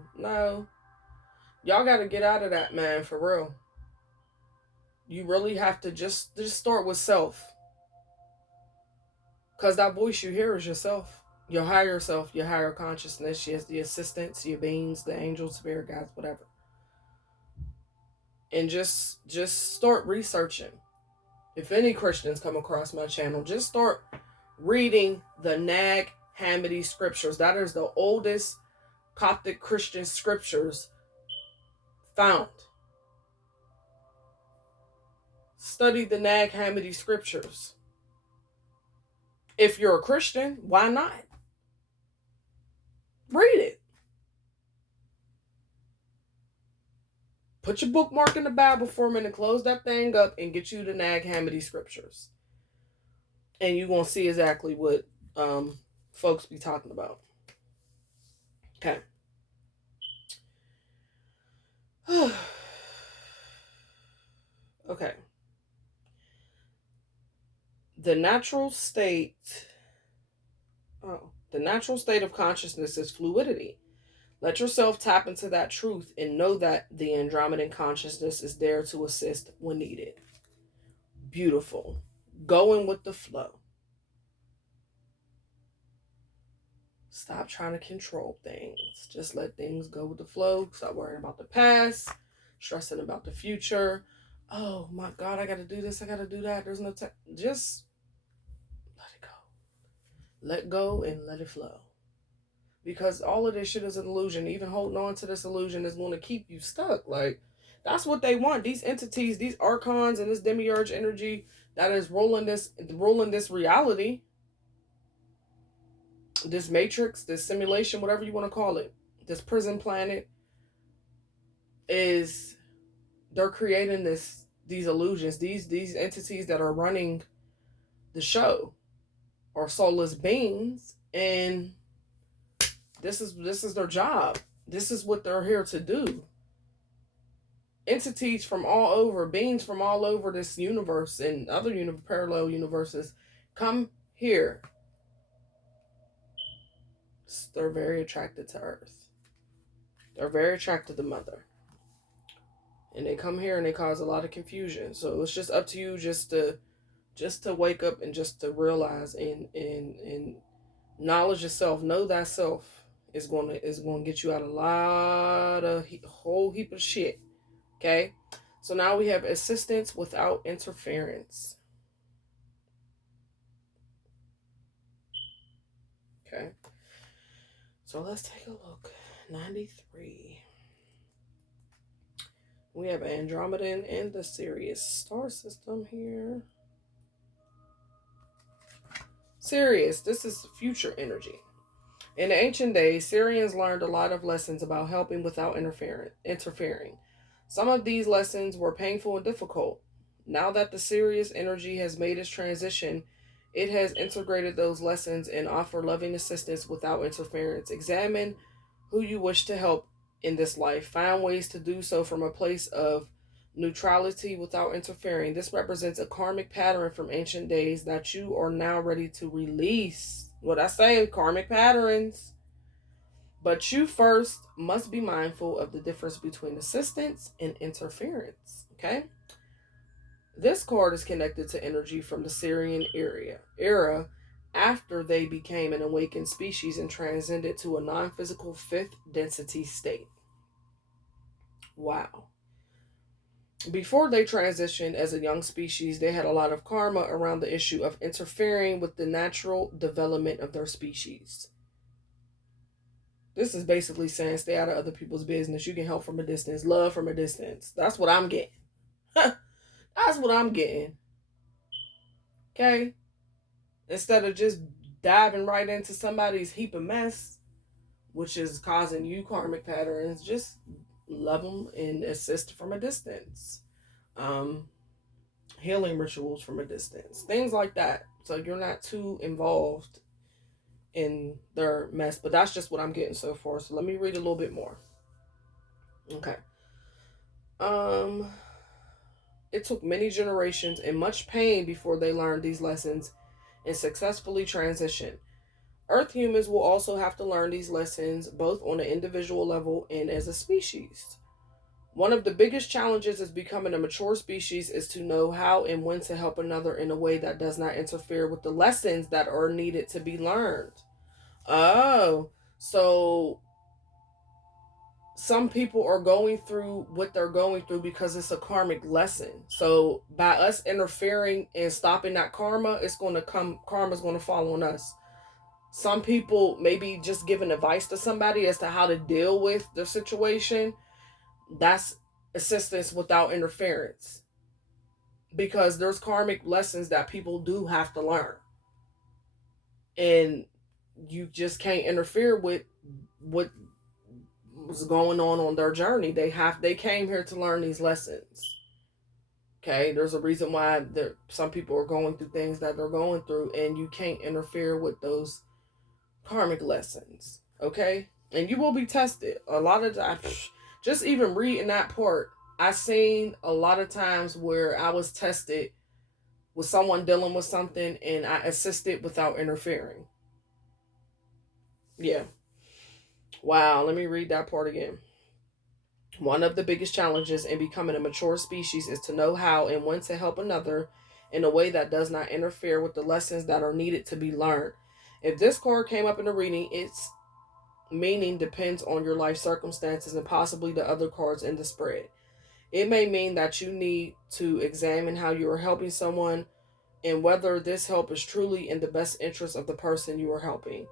Y'all got to get out of that, man, for real. You really have to just start with self. Because that voice you hear is yourself. Your higher self, your higher consciousness, yes, the assistants, your beings, the angels, spirit guides, whatever. And just start researching. If any Christians come across my channel, just start reading the Nag Hammadi scriptures. That is the oldest Coptic Christian scriptures found. Study the Nag Hammadi scriptures. If you're a Christian, why not? Read it. Put your bookmark in the Bible for a minute, close that thing up, and get you the Nag Hammadi scriptures. And you're going to see exactly what folks be talking about. Okay. Okay. The natural state of consciousness is fluidity. Let yourself tap into that truth and know that the Andromedan consciousness is there to assist when needed. Beautiful. Going with the flow. Stop trying to control things. Just let things go with the flow. Stop worrying about the past, stressing about the future. Oh my God, I got to do this, I got to do that. There's no time. Just let it go. Let go and let it flow. Because all of this shit is an illusion. Even holding on to this illusion is going to keep you stuck. Like, that's what they want. These entities, these archons and this demiurge energy that is rolling this reality, this matrix, this simulation, whatever you want to call it, this prison planet, is they're creating these illusions. These entities that are running the show are soulless beings, and this is their job. This is what they're here to do. Entities from all over, beings from all over this universe and other parallel universes come here. They're very attracted to Earth. They're very attracted to Mother. And they come here and they cause a lot of confusion. So it's just up to you just to wake up and just to realize and knowledge yourself. Know thyself is going to get you out a lot of whole heap of shit. Okay? So now we have assistance without interference. Okay? So let's take a look. 93. We have Andromedan and the Sirius star system here. Sirius, this is future energy. In the ancient days, Syrians learned a lot of lessons about helping without interfering. Some of these lessons were painful and difficult. Now that the Sirius energy has made its transition, it has integrated those lessons and offer loving assistance without interference. Examine who you wish to help in this life. Find ways to do so from a place of neutrality without interfering. This represents a karmic pattern from ancient days that you are now ready to release. What I say, karmic patterns. But you first must be mindful of the difference between assistance and interference. Okay? This card is connected to energy from the Syrian era after they became an awakened species and transcended to a non-physical fifth density state. Wow. Before they transitioned as a young species, they had a lot of karma around the issue of interfering with the natural development of their species. This is basically saying stay out of other people's business. You can help from a distance, love from a distance. That's what I'm getting. That's what I'm getting. Okay? Instead of just diving right into somebody's heap of mess, which is causing you karmic patterns, just love them and assist from a distance. Healing rituals from a distance. Things like that. So you're not too involved in their mess. But that's just what I'm getting so far. So let me read a little bit more. Okay. It took many generations and much pain before they learned these lessons and successfully transitioned. Earth humans will also have to learn these lessons both on an individual level and as a species. One of the biggest challenges is becoming a mature species is to know how and when to help another in a way that does not interfere with the lessons that are needed to be learned. Oh, so some people are going through what they're going through because it's a karmic lesson. So by us interfering and stopping that karma, karma's going to fall on us. Some people maybe just giving advice to somebody as to how to deal with the situation. That's assistance without interference. Because there's karmic lessons that people do have to learn. And you just can't interfere with what was going on their journey. They came here to learn these lessons. Okay, there's a reason why some people are going through things that they're going through, and you can't interfere with those karmic lessons. Okay, and you will be tested a lot of times. Just even reading that part, I seen a lot of times where I was tested with someone dealing with something, and I assisted without interfering. Yeah. Wow, let me read that part again. One of the biggest challenges in becoming a mature species is to know how and when to help another in a way that does not interfere with the lessons that are needed to be learned. If this card came up in the reading, its meaning depends on your life circumstances and possibly the other cards in the spread. It may mean that you need to examine how you are helping someone and whether this help is truly in the best interest of the person you are helping.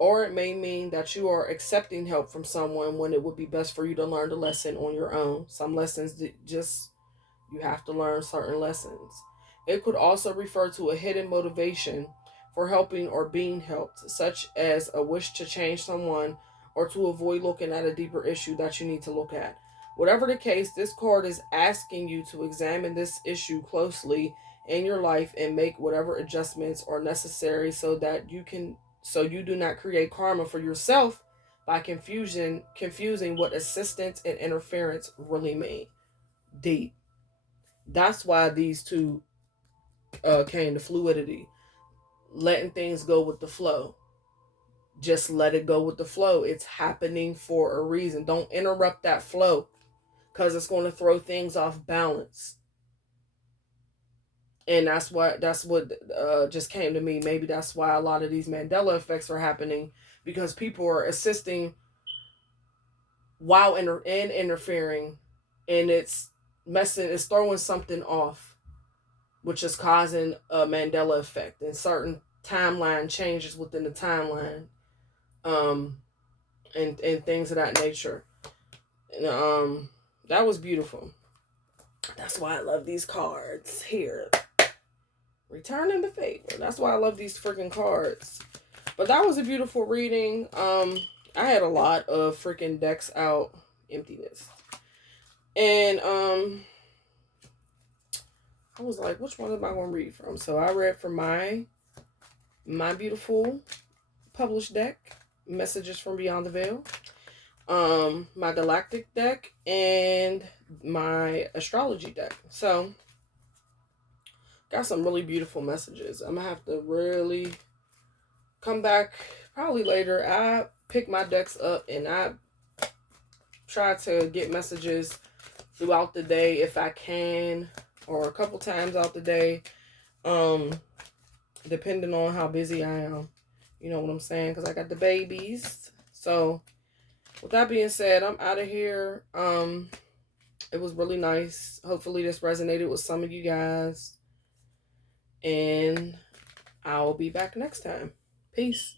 Or it may mean that you are accepting help from someone when it would be best for you to learn the lesson on your own. Some lessons you have to learn certain lessons. It could also refer to a hidden motivation for helping or being helped, such as a wish to change someone or to avoid looking at a deeper issue that you need to look at. Whatever the case, this card is asking you to examine this issue closely in your life and make whatever adjustments are necessary so you do not create karma for yourself by confusing what assistance and interference really mean. Deep. That's why these two came to fluidity. Letting things go with the flow. Just let it go with the flow. It's happening for a reason. Don't interrupt that flow because it's going to throw things off balance. And that's what just came to me. Maybe that's why a lot of these Mandela effects are happening, because people are assisting while interfering, and it's throwing something off, which is causing a Mandela effect and certain timeline changes within the timeline, and things of that nature. And that was beautiful. That's why I love these cards here. Returning the favor. That's why I love these freaking cards. But that was a beautiful reading. I had a lot of freaking decks out. Emptiness. And I was like, which one am I going to read from? So I read from my beautiful published deck, Messages from Beyond the Veil, my galactic deck, and my astrology deck. So got some really beautiful messages. I'm gonna have to really come back probably later. I pick my decks up and I try to get messages throughout the day if I can, or a couple times out the day, depending on how busy I am. You know what I'm saying? Because I got the babies. So with that being said, I'm out of here. It was really nice. Hopefully this resonated with some of you guys. And I'll be back next time. Peace.